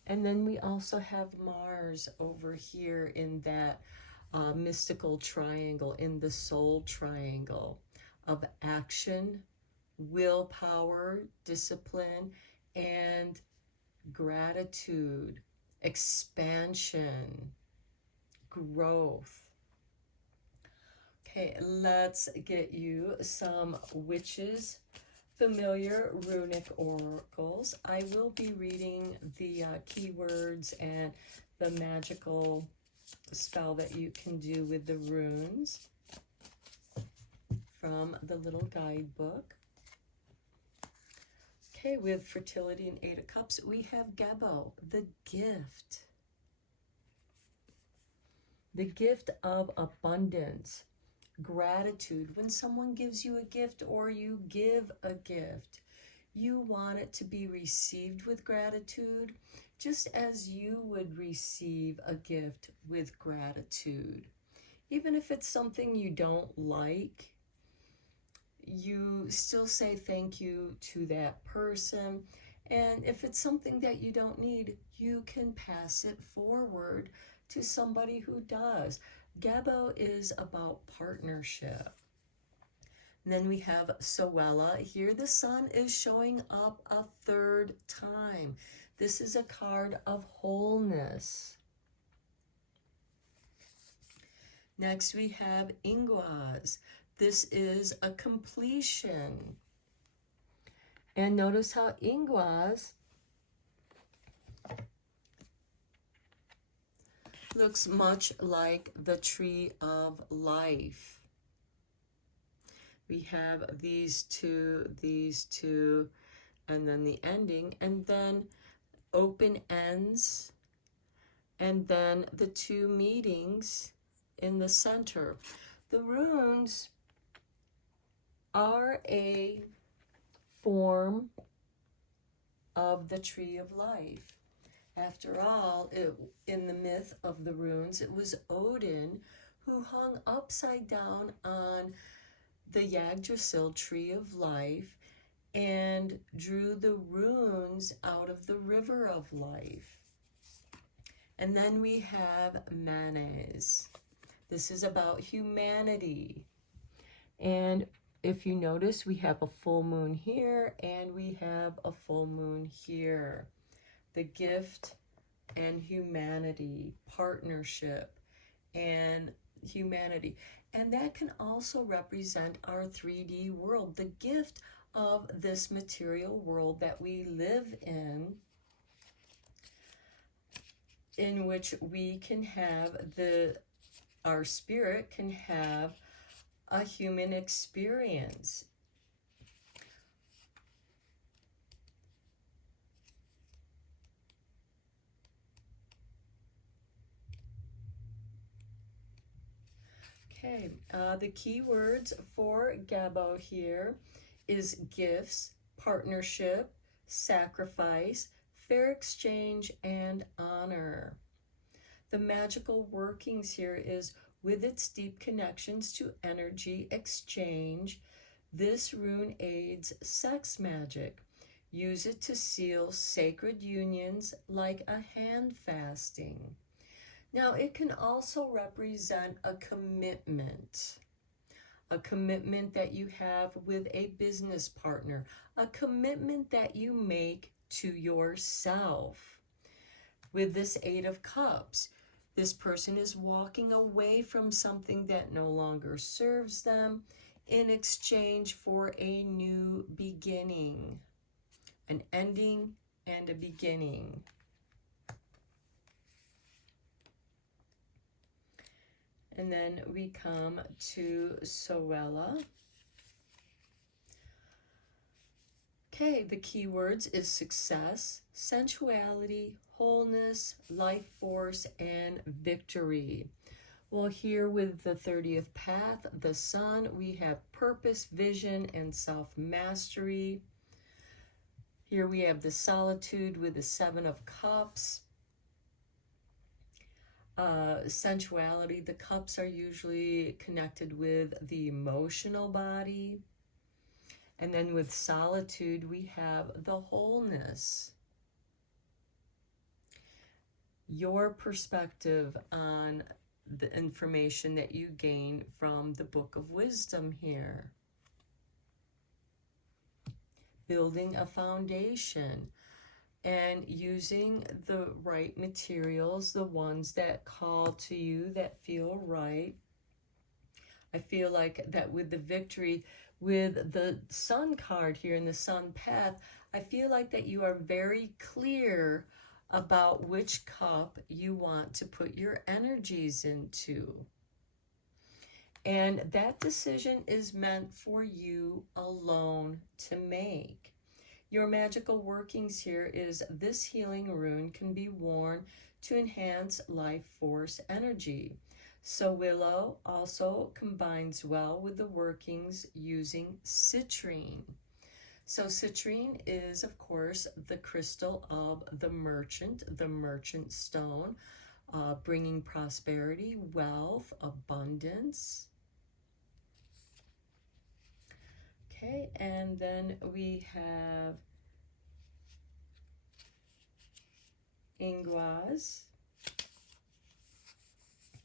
and then we also have Mars over here in that mystical triangle, in the soul triangle of action, willpower, discipline, and gratitude, expansion, growth. Okay, let's get you some witches familiar runic oracles. I will be reading the keywords and the magical spell that you can do with the runes from the little guidebook. Okay, with fertility and 8 of cups, we have Gebo, the gift. The gift of abundance, gratitude. When someone gives you a gift or you give a gift, you want it to be received with gratitude, just as you would receive a gift with gratitude. Even if it's something you don't like, you still say thank you to that person. And if it's something that you don't need, you can pass it forward to somebody who does. Gebo is about partnership. And then we have Soella. Here the sun is showing up a 3rd time. This is a card of wholeness. Next we have Inguas. This is a completion. And notice how Inguas looks much like the tree of life. We have these two, and then the ending, and then open ends, and then the 2 meetings in the center. The runes are a form of the tree of life. After all, in the myth of the runes, it was Odin who hung upside down on the Yggdrasil tree of life and drew the runes out of the river of life. And then we have Manes. This is about humanity. And if you notice, we have a full moon here and we have a full moon here. The gift and humanity, partnership and humanity. And that can also represent our 3D world, the gift of this material world that we live in which we can have our spirit can have a human experience. Okay, the key words for Gebo here is gifts, partnership, sacrifice, fair exchange, and honor. The magical workings here is with its deep connections to energy exchange, this rune aids sex magic. Use it to seal sacred unions like a hand fasting. Now, it can also represent a commitment that you have with a business partner, a commitment that you make to yourself. With this 8 of Cups, this person is walking away from something that no longer serves them in exchange for a new beginning, an ending and a beginning. And then we come to Soella. Okay, the keywords is success, sensuality, wholeness, life force, and victory. Well, here with the 30th path, the sun, we have purpose, vision, and self-mastery. Here we have the solitude with the 7 of Cups. Sensuality, the cups are usually connected with the emotional body. And then with solitude, we have the wholeness. Your perspective on the information that you gain from the Book of Wisdom here. building a foundation, and using the right materials, the ones that call to you, that feel right. I feel like that with the victory, with the sun card here in the sun path, I feel like that you are very clear about which cup you want to put your energies into. And that decision is meant for you alone to make. Your magical workings here is this healing rune can be worn to enhance life force energy. So willow also combines well with the workings using citrine. So citrine is, of course, the crystal of the merchant stone, bringing prosperity, wealth, abundance. Okay, and then we have Inguas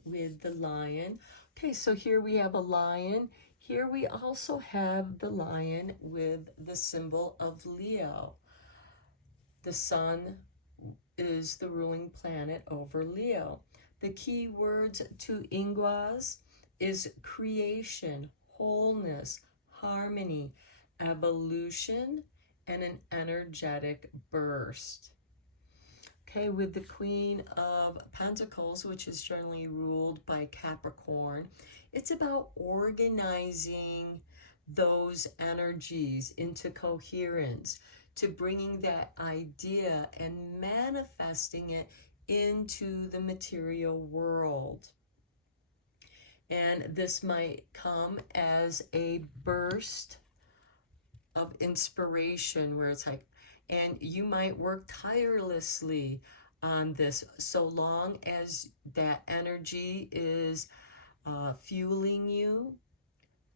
with the lion. Okay, so here we have a lion. Here we also have the lion with the symbol of Leo. The sun is the ruling planet over Leo. The key words to Inguas is creation, wholeness, harmony, evolution, and an energetic burst. Okay, with the Queen of Pentacles, which is generally ruled by Capricorn, it's about organizing those energies into coherence, to bringing that idea and manifesting it into the material world. And this might come as a burst of inspiration where it's like, and you might work tirelessly on this so long as that energy is fueling you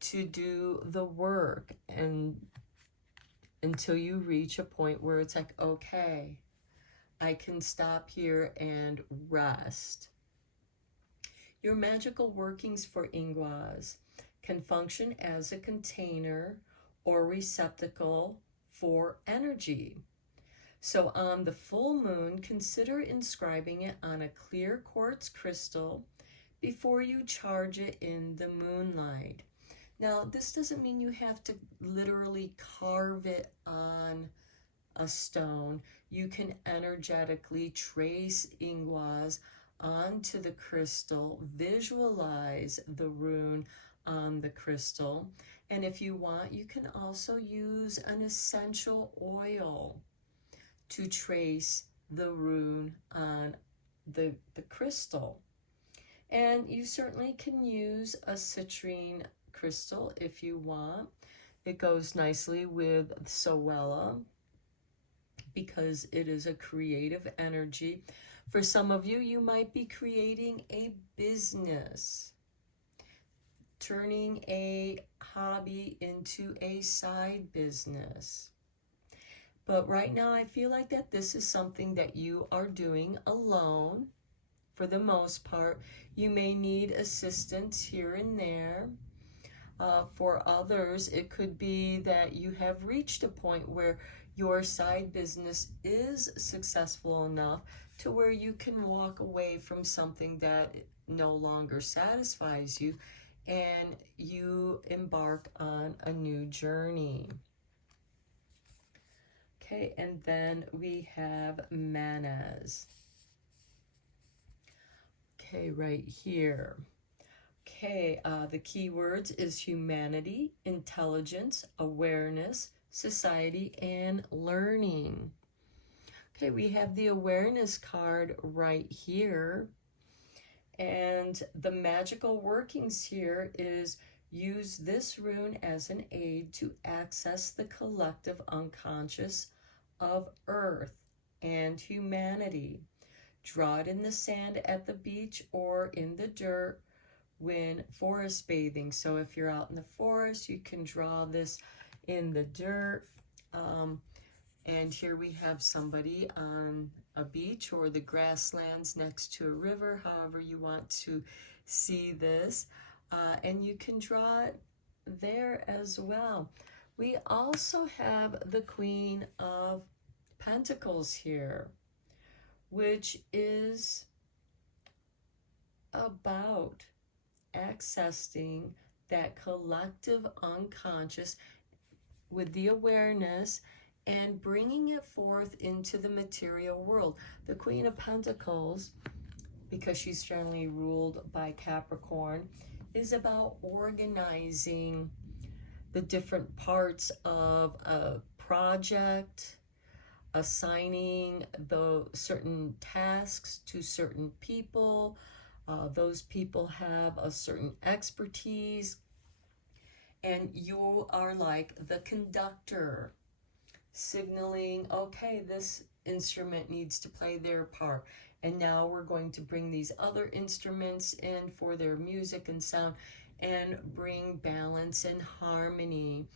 to do the work, and until you reach a point where it's like, okay, I can stop here and rest. Your magical workings for Inguas can function as a container or receptacle for energy. So on the full moon, consider inscribing it on a clear quartz crystal before you charge it in the moonlight. Now, this doesn't mean you have to literally carve it on a stone. You can energetically trace Inguas onto the crystal, visualize the rune on the crystal, and if you want, you can also use an essential oil to trace the rune on the crystal. And you certainly can use a citrine crystal if you want. It goes nicely with Soella because it is a creative energy. For some of you, you might be creating a business, turning a hobby into a side business. But right now, I feel like that this is something that you are doing alone for the most part. You may need assistance here and there. For others, it could be that you have reached a point where your side business is successful enough to where you can walk away from something that no longer satisfies you and you embark on a new journey. Okay, and then we have Manas. Okay, right here. Okay, the key words is humanity, intelligence, awareness, society, and learning. Okay, we have the awareness card right here. And the magical workings here is use this rune as an aid to access the collective unconscious of Earth and humanity. Draw it in the sand at the beach or in the dirt when forest bathing. So if you're out in the forest, you can draw this in the dirt. And here we have somebody on a beach or the grasslands next to a river, however you want to see this. And you can draw it there as well. We also have the Queen of Pentacles here, which is about accessing that collective unconscious with the awareness and bringing it forth into the material world. The Queen of Pentacles, because she's generally ruled by Capricorn, is about organizing the different parts of a project, assigning the certain tasks to certain people. Those people have a certain expertise, and you are like the conductor, signaling, okay, this instrument needs to play their part, and now we're going to bring these other instruments in for their music and sound and bring balance and harmony,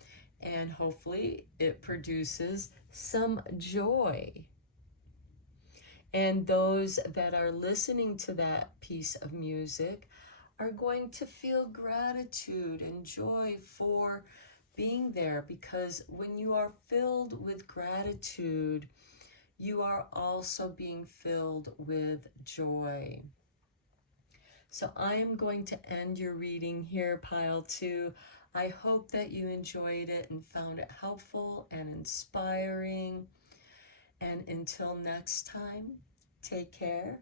and hopefully it produces some joy. And those that are listening to that piece of music are going to feel gratitude and joy for being there, because when you are filled with gratitude, you are also being filled with joy. So I am going to end your reading here, Pile 2. I hope that you enjoyed it and found it helpful and inspiring. And until next time, take care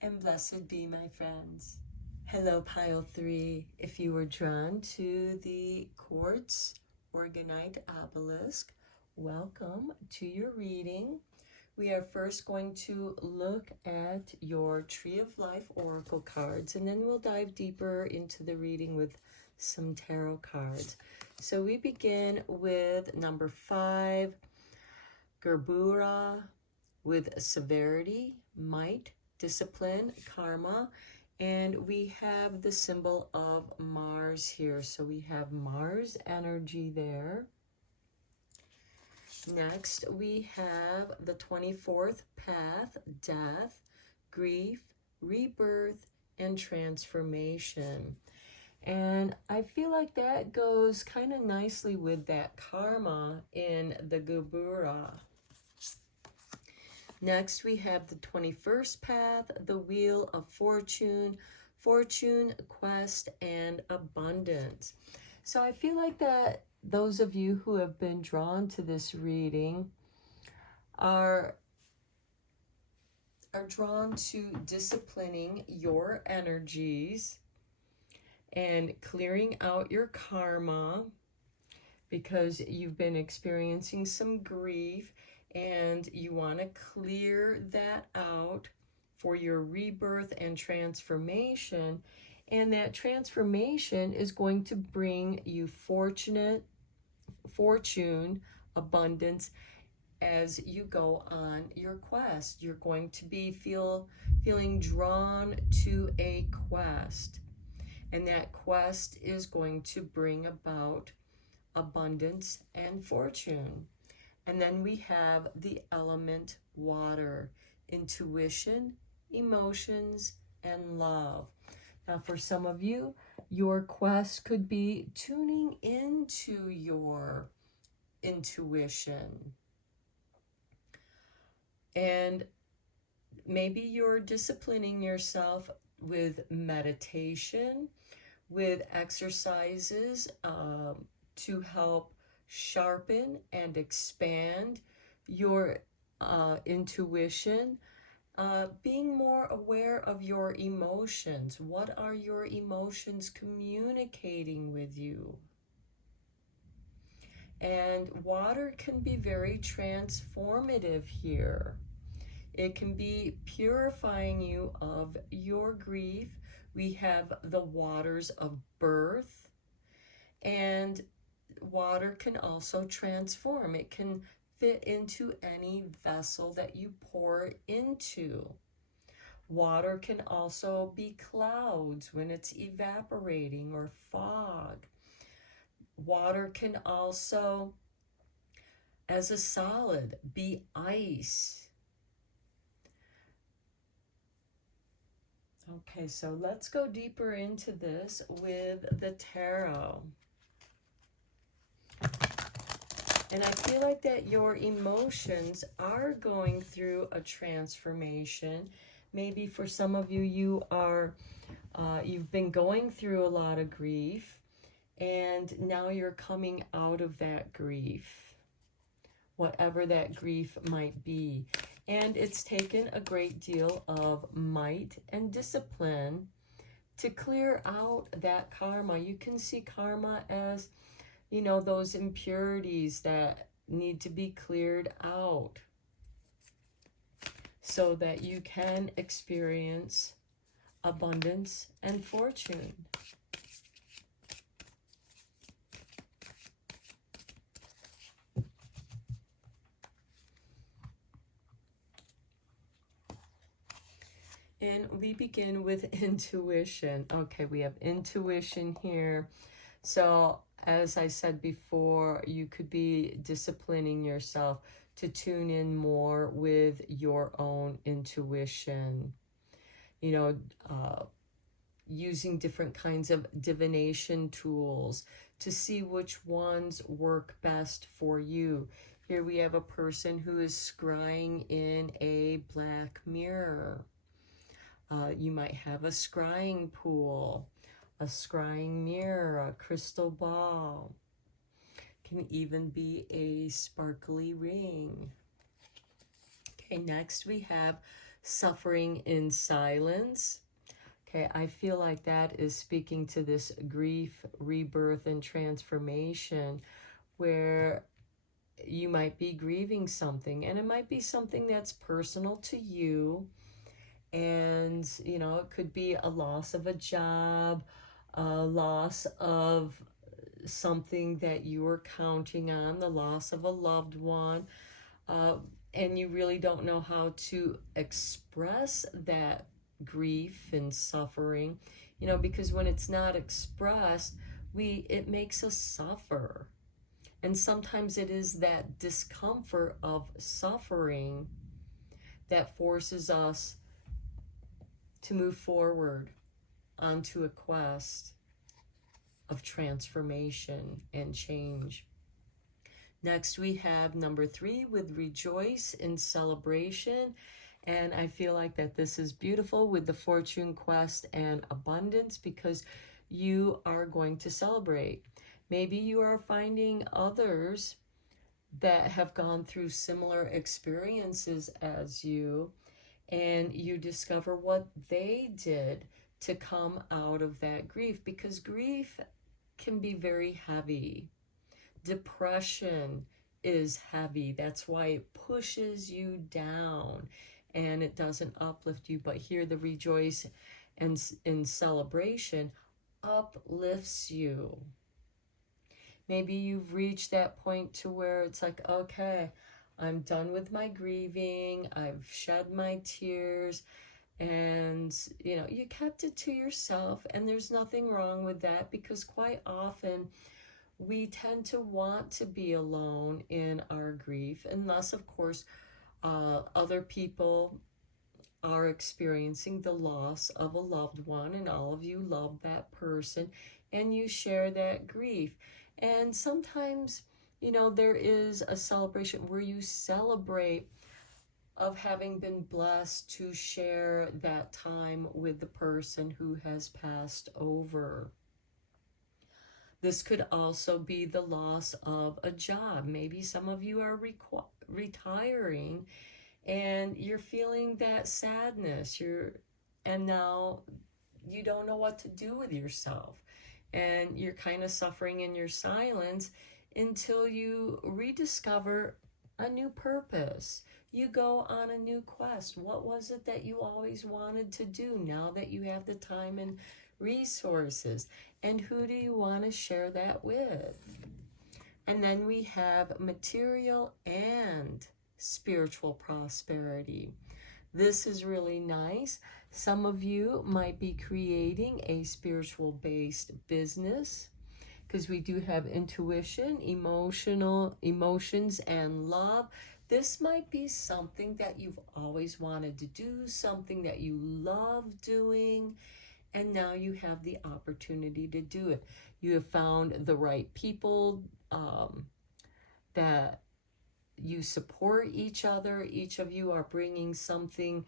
and blessed be, my friends. Hello, Pile 3. If you were drawn to the quartz organite obelisk, welcome to your reading. We are first going to look at your Tree of Life Oracle cards, and then we'll dive deeper into the reading with some tarot cards. So we begin with number 5, Gerbera, with severity, might, discipline, karma, and we have the symbol of Mars here. So we have Mars energy there. Next, we have the 24th path, death, grief, rebirth, and transformation. And I feel like that goes kind of nicely with that karma in the Gerbera. Next, we have the 21st path, the Wheel of Fortune, fortune, quest, and abundance. So I feel like that those of you who have been drawn to this reading are drawn to disciplining your energies and clearing out your karma, because you've been experiencing some grief and you want to clear that out for your rebirth and transformation. And that transformation is going to bring you fortune, abundance as you go on your quest. You're going to be feeling drawn to a quest. And that quest is going to bring about abundance and fortune. And then we have the element water, intuition, emotions, and love. Now, for some of you, your quest could be tuning into your intuition. And maybe you're disciplining yourself with meditation, with exercises to help sharpen and expand your intuition. Being more aware of your emotions. What are your emotions communicating with you? And water can be very transformative here. It can be purifying you of your grief. We have the waters of birth, and water can also transform. It can fit into any vessel that you pour into. Water can also be clouds when it's evaporating, or fog. Water can also, as a solid, be ice. Okay, so let's go deeper into this with the tarot. And I feel like that your emotions are going through a transformation. Maybe for some of you, you've been going through a lot of grief, and now you're coming out of that grief, whatever that grief might be. And it's taken a great deal of might and discipline to clear out that karma. You can see karma as, you know, those impurities that need to be cleared out so that you can experience abundance and fortune. And we begin with intuition. Okay, we have intuition here. So as I said before, you could be disciplining yourself to tune in more with your own intuition. You know, using different kinds of divination tools to see which ones work best for you. Here we have a person who is scrying in a black mirror. You might have a scrying pool, a scrying mirror, a crystal ball. Can even be a sparkly ring. Okay, next we have suffering in silence. Okay, I feel like that is speaking to this grief, rebirth, and transformation where you might be grieving something, and it might be something that's personal to you. And, you know, it could be a loss of a job, a loss of something that you were counting on, the loss of a loved one, and you really don't know how to express that grief and suffering, you know, because when it's not expressed, it makes us suffer. And sometimes it is that discomfort of suffering that forces us to move forward onto a quest of transformation and change. Next, we have number 3 with rejoice in celebration. And I feel like that this is beautiful with the fortune quest and abundance because you are going to celebrate. Maybe you are finding others that have gone through similar experiences as you, and you discover what they did to come out of that grief, because grief can be very heavy. Depression is heavy. That's why it pushes you down and it doesn't uplift you. But here the rejoice and in celebration uplifts you. Maybe you've reached that point to where it's like, okay, I'm done with my grieving. I've shed my tears. And, you know, you kept it to yourself. And there's nothing wrong with that, because quite often we tend to want to be alone in our grief, unless, of course, other people are experiencing the loss of a loved one and all of you love that person and you share that grief. And sometimes, you know, there is a celebration where you celebrate of having been blessed to share that time with the person who has passed over. This could also be the loss of a job. Maybe some of you are retiring and you're feeling that sadness. And now you don't know what to do with yourself. And you're kind of suffering in your silence until you rediscover a new purpose. You go on a new quest. What was it that you always wanted to do now that you have the time and resources? And who do you want to share that with? And then we have material and spiritual prosperity. This is really nice. Some of you might be creating a spiritual-based business, because we do have intuition, emotions, and love. This might be something that you've always wanted to do, something that you love doing, and now you have the opportunity to do it. You have found the right people that you support each other. Each of you are bringing something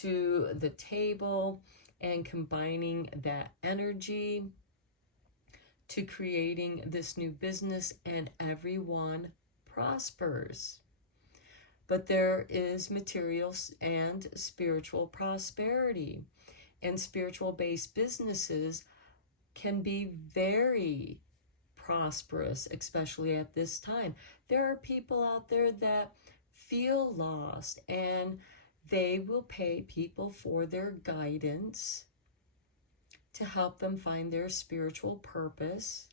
to the table and combining that energy to creating this new business, and everyone prospers. But there is material and spiritual prosperity, and spiritual based businesses can be very prosperous, especially at this time. There are people out there that feel lost, and they will pay people for their guidance to help them find their spiritual purpose,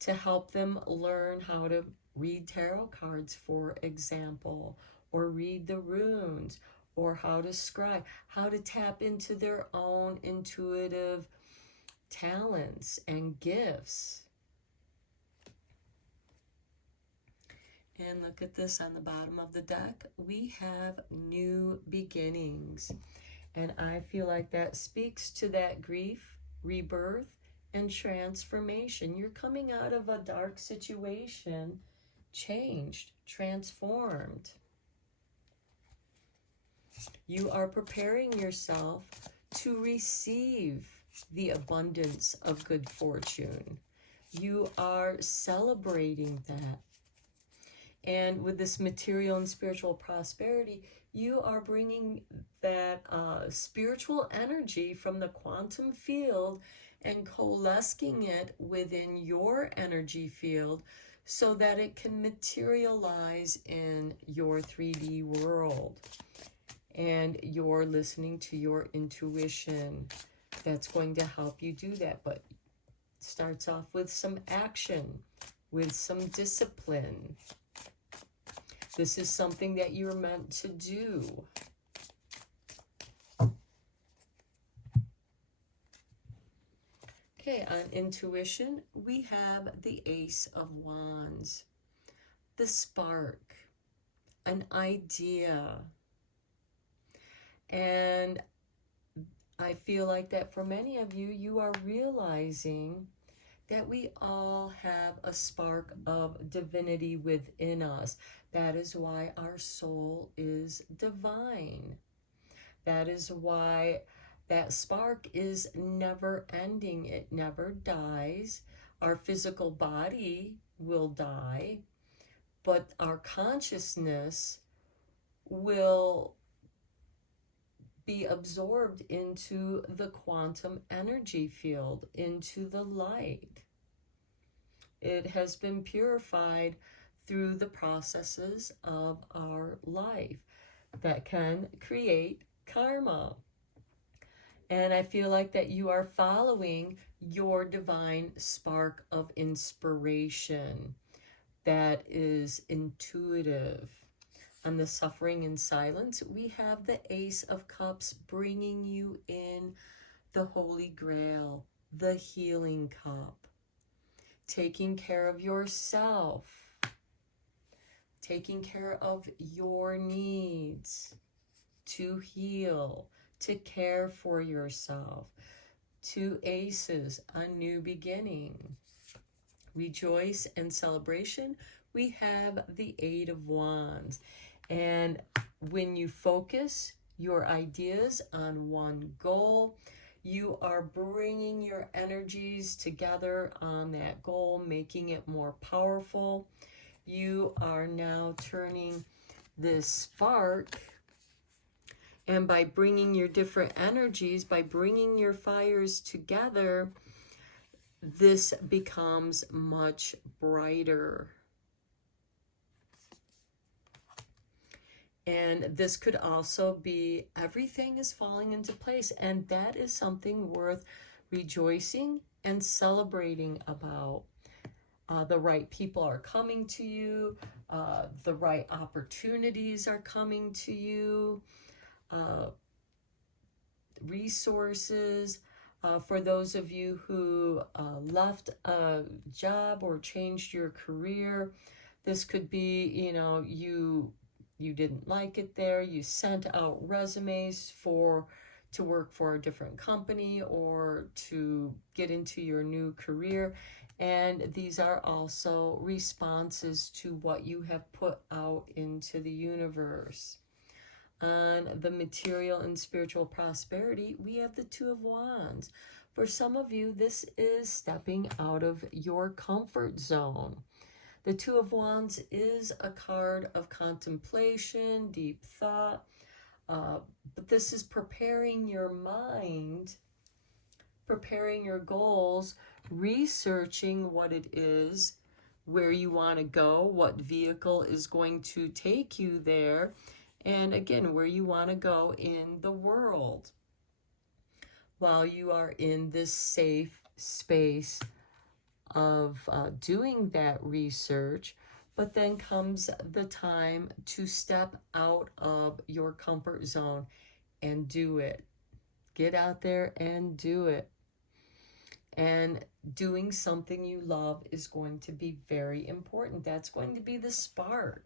to help them learn how to read tarot cards, for example, or read the runes, or how to scry, how to tap into their own intuitive talents and gifts. And look at this on the bottom of the deck. We have new beginnings. And I feel like that speaks to that grief, rebirth, and transformation. You're coming out of a dark situation, changed, transformed. You are preparing yourself to receive the abundance of good fortune. You are celebrating that. And with this material and spiritual prosperity, you are bringing that spiritual energy from the quantum field and coalescing it within your energy field so that it can materialize in your 3D world. And you're listening to your intuition. That's going to help you do that. But it starts off with some action, with some discipline. This is something that you're meant to do. Okay, on intuition, we have the Ace of Wands, the spark, an idea. And I feel like that for many of you, you are realizing that we all have a spark of divinity within us. That is why our soul is divine. That is why that spark is never ending. It never dies. Our physical body will die, but our consciousness will be absorbed into the quantum energy field, into the light. It has been purified through the processes of our life that can create karma. And I feel like that you are following your divine spark of inspiration that is intuitive. On the suffering in silence, we have the Ace of Cups bringing you in the Holy Grail, the healing cup. Taking care of yourself. Taking care of your needs to heal, to care for yourself. 2 aces, a new beginning. Rejoice and celebration, we have the 8 of Wands. And when you focus your ideas on one goal, you are bringing your energies together on that goal, making it more powerful. You are now turning this spark, and by bringing your different energies, by bringing your fires together, this becomes much brighter. And this could also be everything is falling into place, and that is something worth rejoicing and celebrating about. The right people are coming to you. The right opportunities are coming to you. Resources. For those of you who left a job or changed your career, this could be, you didn't like it there. You sent out resumes to work for a different company or to get into your new career, And these are also responses to what you have put out into the universe. On the material and spiritual prosperity, we have the Two of Wands. For some of you, this is stepping out of your comfort zone. The Two of Wands is a card of contemplation, deep thought, but this is preparing your mind, preparing your goals, researching what it is, where you want to go, what vehicle is going to take you there, and again, where you want to go in the world while you are in this safe space of doing that research. But then comes the time to step out of your comfort zone and do it. Get out there and do it. And doing something you love is going to be very important. That's going to be the spark.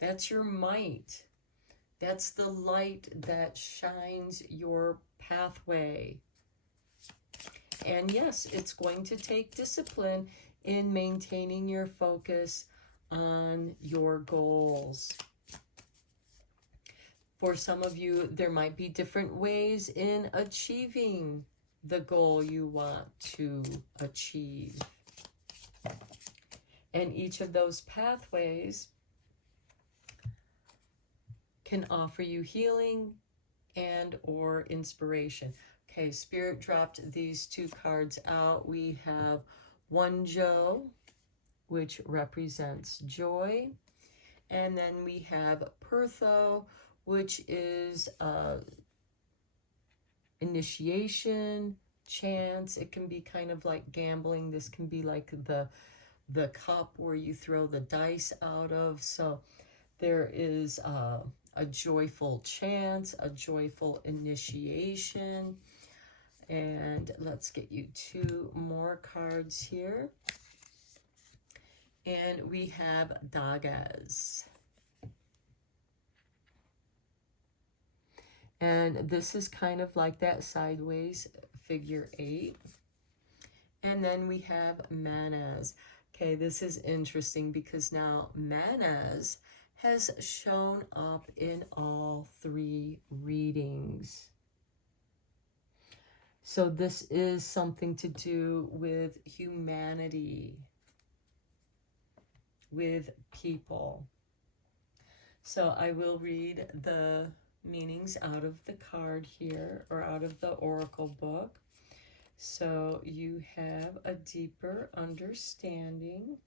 That's your might. That's the light that shines your pathway. And yes, it's going to take discipline in maintaining your focus on your goals. For some of you, there might be different ways in achieving the goal you want to achieve. And each of those pathways can offer you healing and or inspiration. Okay, Spirit dropped these two cards out. We have Wonjo, which represents joy. And then we have Pertho, which is initiation, chance. It can be kind of like gambling. This can be like the cup where you throw the dice out of. So there is a joyful chance, a joyful initiation. And let's get you two more cards here. And we have Dagas. And this is kind of like that sideways figure 8. And then we have Manas. Okay, this is interesting because now Manas has shown up in all 3 readings. So this is something to do with humanity, with people. So I will read the meanings out of the card here, or out of the oracle book, so you have a deeper understanding.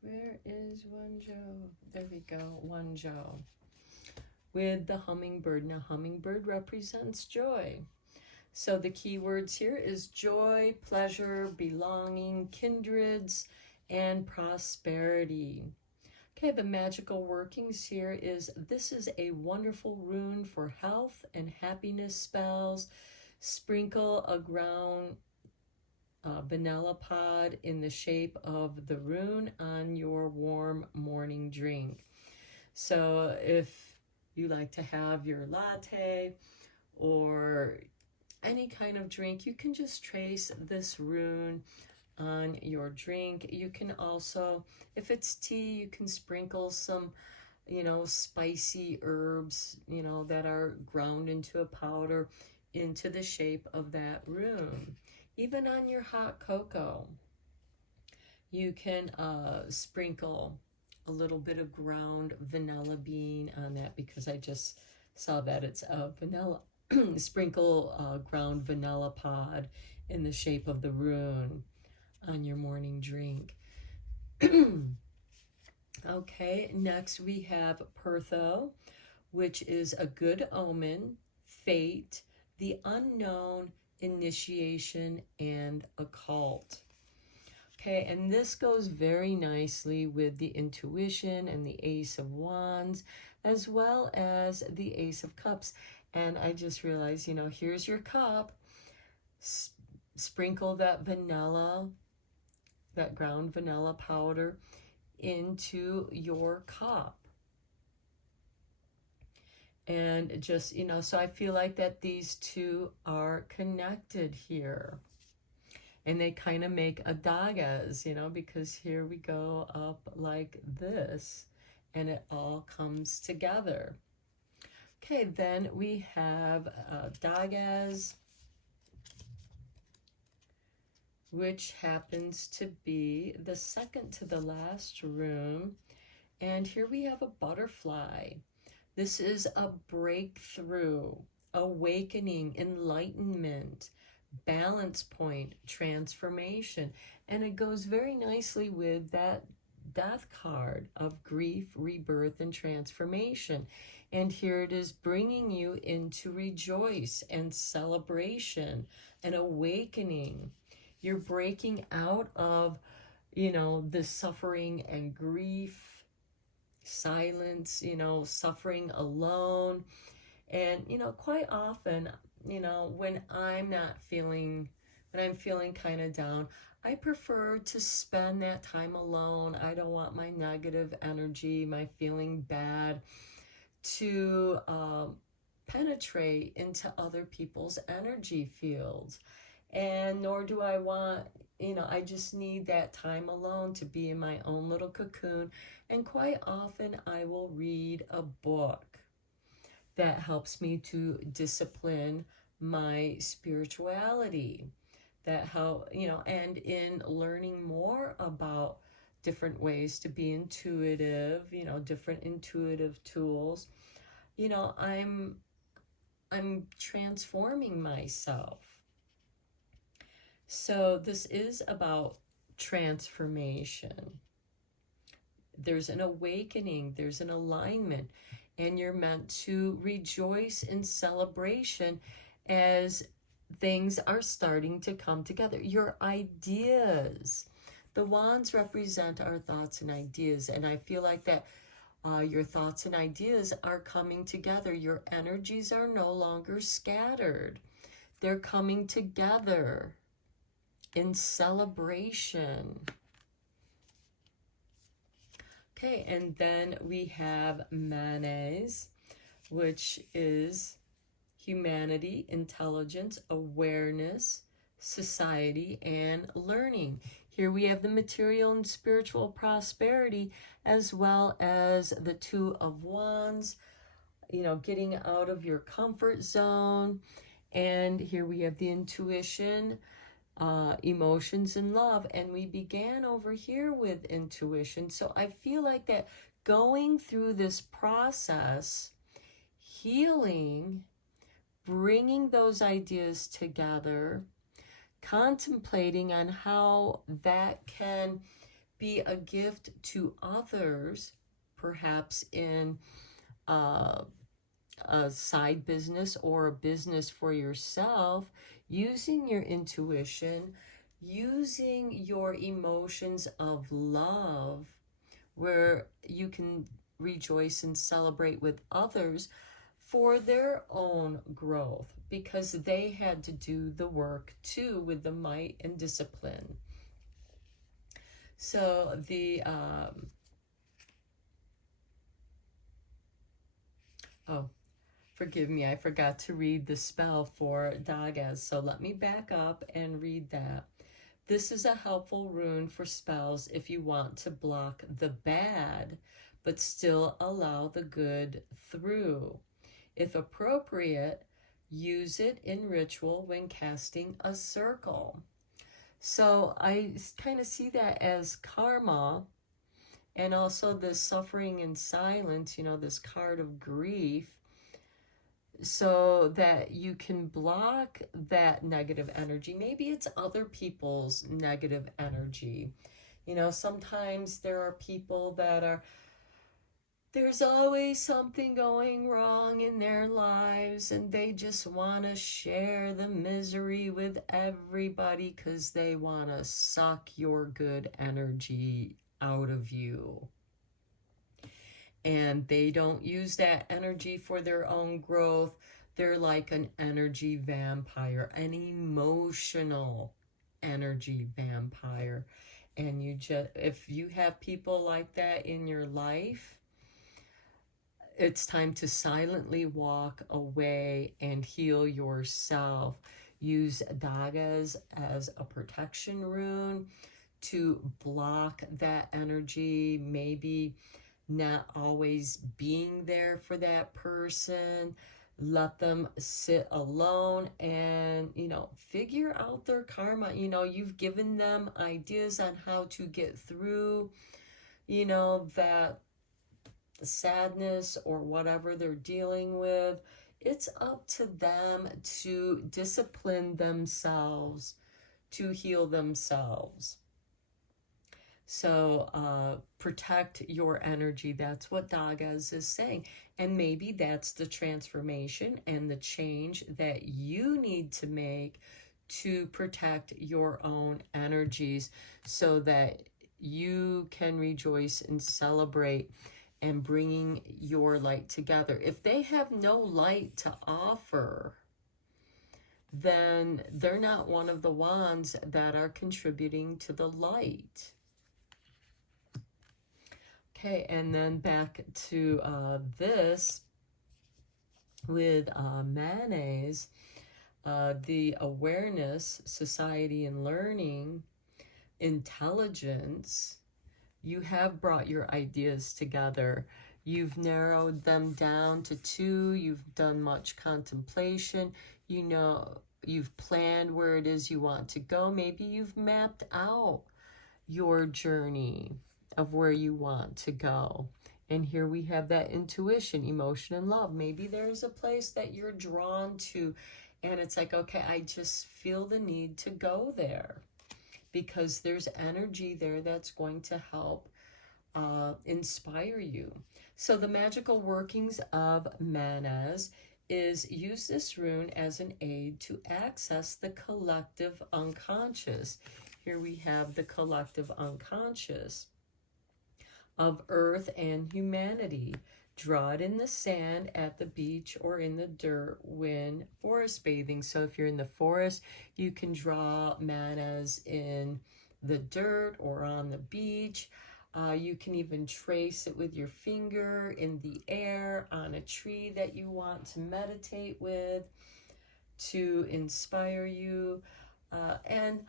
Where is Wonjo? There we go, Wonjo. With the hummingbird. Now, hummingbird represents joy. So the key words here is joy, pleasure, belonging, kindreds, and prosperity. Okay, the magical workings here is this is a wonderful rune for health and happiness spells. Sprinkle a ground vanilla pod in the shape of the rune on your warm morning drink. So if you like to have your latte or any kind of drink, you can just trace this rune on your drink. You can also, if it's tea, you can sprinkle some, spicy herbs, that are ground into a powder into the shape of that rune. Even on your hot cocoa, you can sprinkle a little bit of ground vanilla bean on that, because I just saw that it's a vanilla. Sprinkle ground vanilla pod in the shape of the rune on your morning drink. Okay, next we have Pertho, which is a good omen, fate, the unknown, initiation, and occult. Okay, and this goes very nicely with the intuition and the Ace of Wands, as well as the Ace of Cups. And I just realized, you know, here's your cup. Sprinkle that vanilla, that ground vanilla powder into your cup. And just, you know, so I feel like that these two are connected here. And they kind of make a dagas, you know, because here we go up like this, and it all comes together. Okay, then we have dagas, which happens to be the second to the last room. And here we have a butterfly. This is a breakthrough, awakening, enlightenment, balance point, transformation. And it goes very nicely with that death card of grief, rebirth, and transformation. And here it is bringing you into rejoice and celebration and awakening. You're breaking out of, you know, the suffering and grief, silence, you know, suffering alone. And, you know, quite often, you know, when I'm feeling kind of down, I prefer to spend that time alone. I don't want my negative energy, my feeling bad, to penetrate into other people's energy fields. And nor do I want, you know, I just need that time alone to be in my own little cocoon. And quite often I will read a book that helps me to discipline my spirituality, that help, you know, and in learning more about different ways to be intuitive, you know, different intuitive tools, you know, I'm transforming myself. So this is about transformation. There's an awakening, there's an alignment, and you're meant to rejoice in celebration as things are starting to come together. Your ideas, the wands represent our thoughts and ideas, and I feel like that your thoughts and ideas are coming together. Your energies are no longer scattered. They're coming together in celebration. Okay, and then we have Manes, which is humanity, intelligence, awareness, society, and learning. Here we have the material and spiritual prosperity, as well as the Two of Wands, you know, getting out of your comfort zone. And here we have the intuition, emotions, and love. And we began over here with intuition. So I feel like that going through this process, healing, bringing those ideas together, contemplating on how that can be a gift to others, perhaps in a side business or a business for yourself, using your intuition, using your emotions of love, where you can rejoice and celebrate with others for their own growth, because they had to do the work too with the might and discipline. So the oh, forgive me, I forgot to read the spell for dagas. So let me back up and read that. This is a helpful rune for spells if you want to block the bad, but still allow the good through. If appropriate, use it in ritual when casting a circle. So I kind of see that as karma, and also this suffering in silence, you know, this card of grief, so that you can block that negative energy. Maybe it's other people's negative energy. You know, sometimes there are people that there's always something going wrong in their lives, and they just want to share the misery with everybody because they want to suck your good energy out of you. And they don't use that energy for their own growth. They're like an energy vampire, an emotional energy vampire. And if you have people like that in your life, it's time to silently walk away and heal yourself. Use dagas as a protection rune to block that energy, maybe not always being there for that person. Let them sit alone and, figure out their karma. You've given them ideas on how to get through, that sadness or whatever they're dealing with. It's up to them to discipline themselves, to heal themselves. So protect your energy. That's what Dagas is saying. And maybe that's the transformation and the change that you need to make to protect your own energies so that you can rejoice and celebrate and bringing your light together. If they have no light to offer, then they're not one of the wands that are contributing to the light. Okay, and then back to this with Manes, the awareness, society and learning, intelligence. You have brought your ideas together. You've narrowed them down to 2. You've done much contemplation. You've planned where it is you want to go. Maybe you've mapped out your journey of where you want to go. And here we have that intuition, emotion, and love. Maybe there's a place that you're drawn to, and it's like, okay, I just feel the need to go there because there's energy there that's going to help inspire you. So the magical workings of Manas is use this rune as an aid to access the collective unconscious. Here we have the collective unconscious of Earth and humanity. Draw it in the sand, at the beach, or in the dirt when forest bathing. So if you're in the forest, you can draw Manas in the dirt or on the beach. You can even trace it with your finger in the air on a tree that you want to meditate with to inspire you. And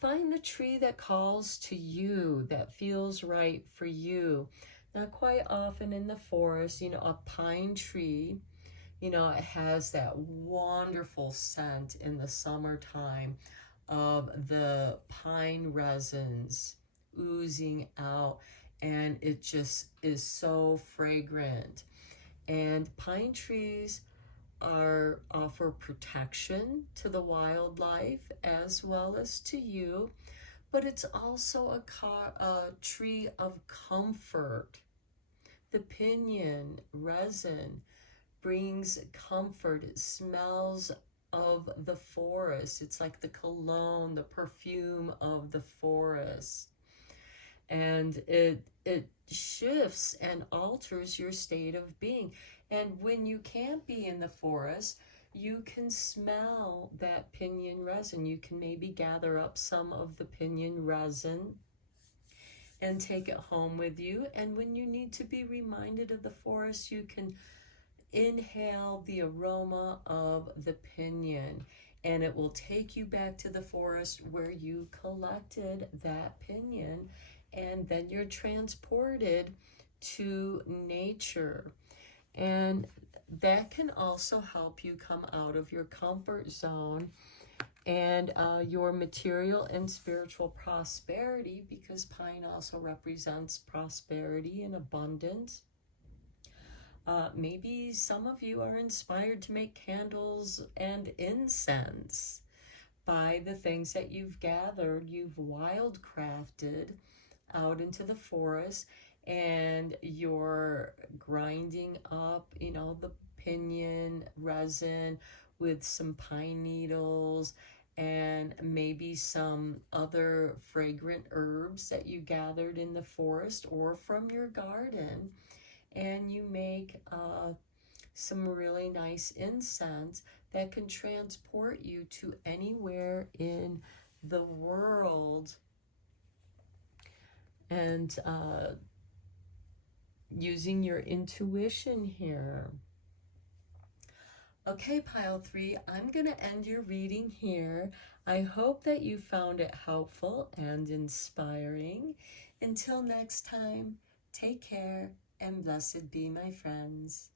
find the tree that calls to you, that feels right for you. Now, quite often in the forest, a pine tree, it has that wonderful scent in the summertime of the pine resins oozing out, and it just is so fragrant. And pine trees offer protection to the wildlife as well as to you, but it's also a tree of comfort. The pinyon resin brings comfort. It smells of the forest. It's like the cologne, the perfume of the forest. And it shifts and alters your state of being. And when you can't be in the forest, you can smell that pinyon resin. You can maybe gather up some of the pinyon resin and take it home with you. And when you need to be reminded of the forest, you can inhale the aroma of the pinyon, and it will take you back to the forest where you collected that pinyon, and then you're transported to nature. And that can also help you come out of your comfort zone and your material and spiritual prosperity, because pine also represents prosperity and abundance. Maybe some of you are inspired to make candles and incense by the things that you've gathered, you've wildcrafted out into the forest, and you're grinding up, you know, the pinyon resin with some pine needles and maybe some other fragrant herbs that you gathered in the forest or from your garden. And you make some really nice incense that can transport you to anywhere in the world. And using your intuition here. Okay, pile 3, I'm going to end your reading here. I hope that you found it helpful and inspiring. Until next time, take care and blessed be, my friends.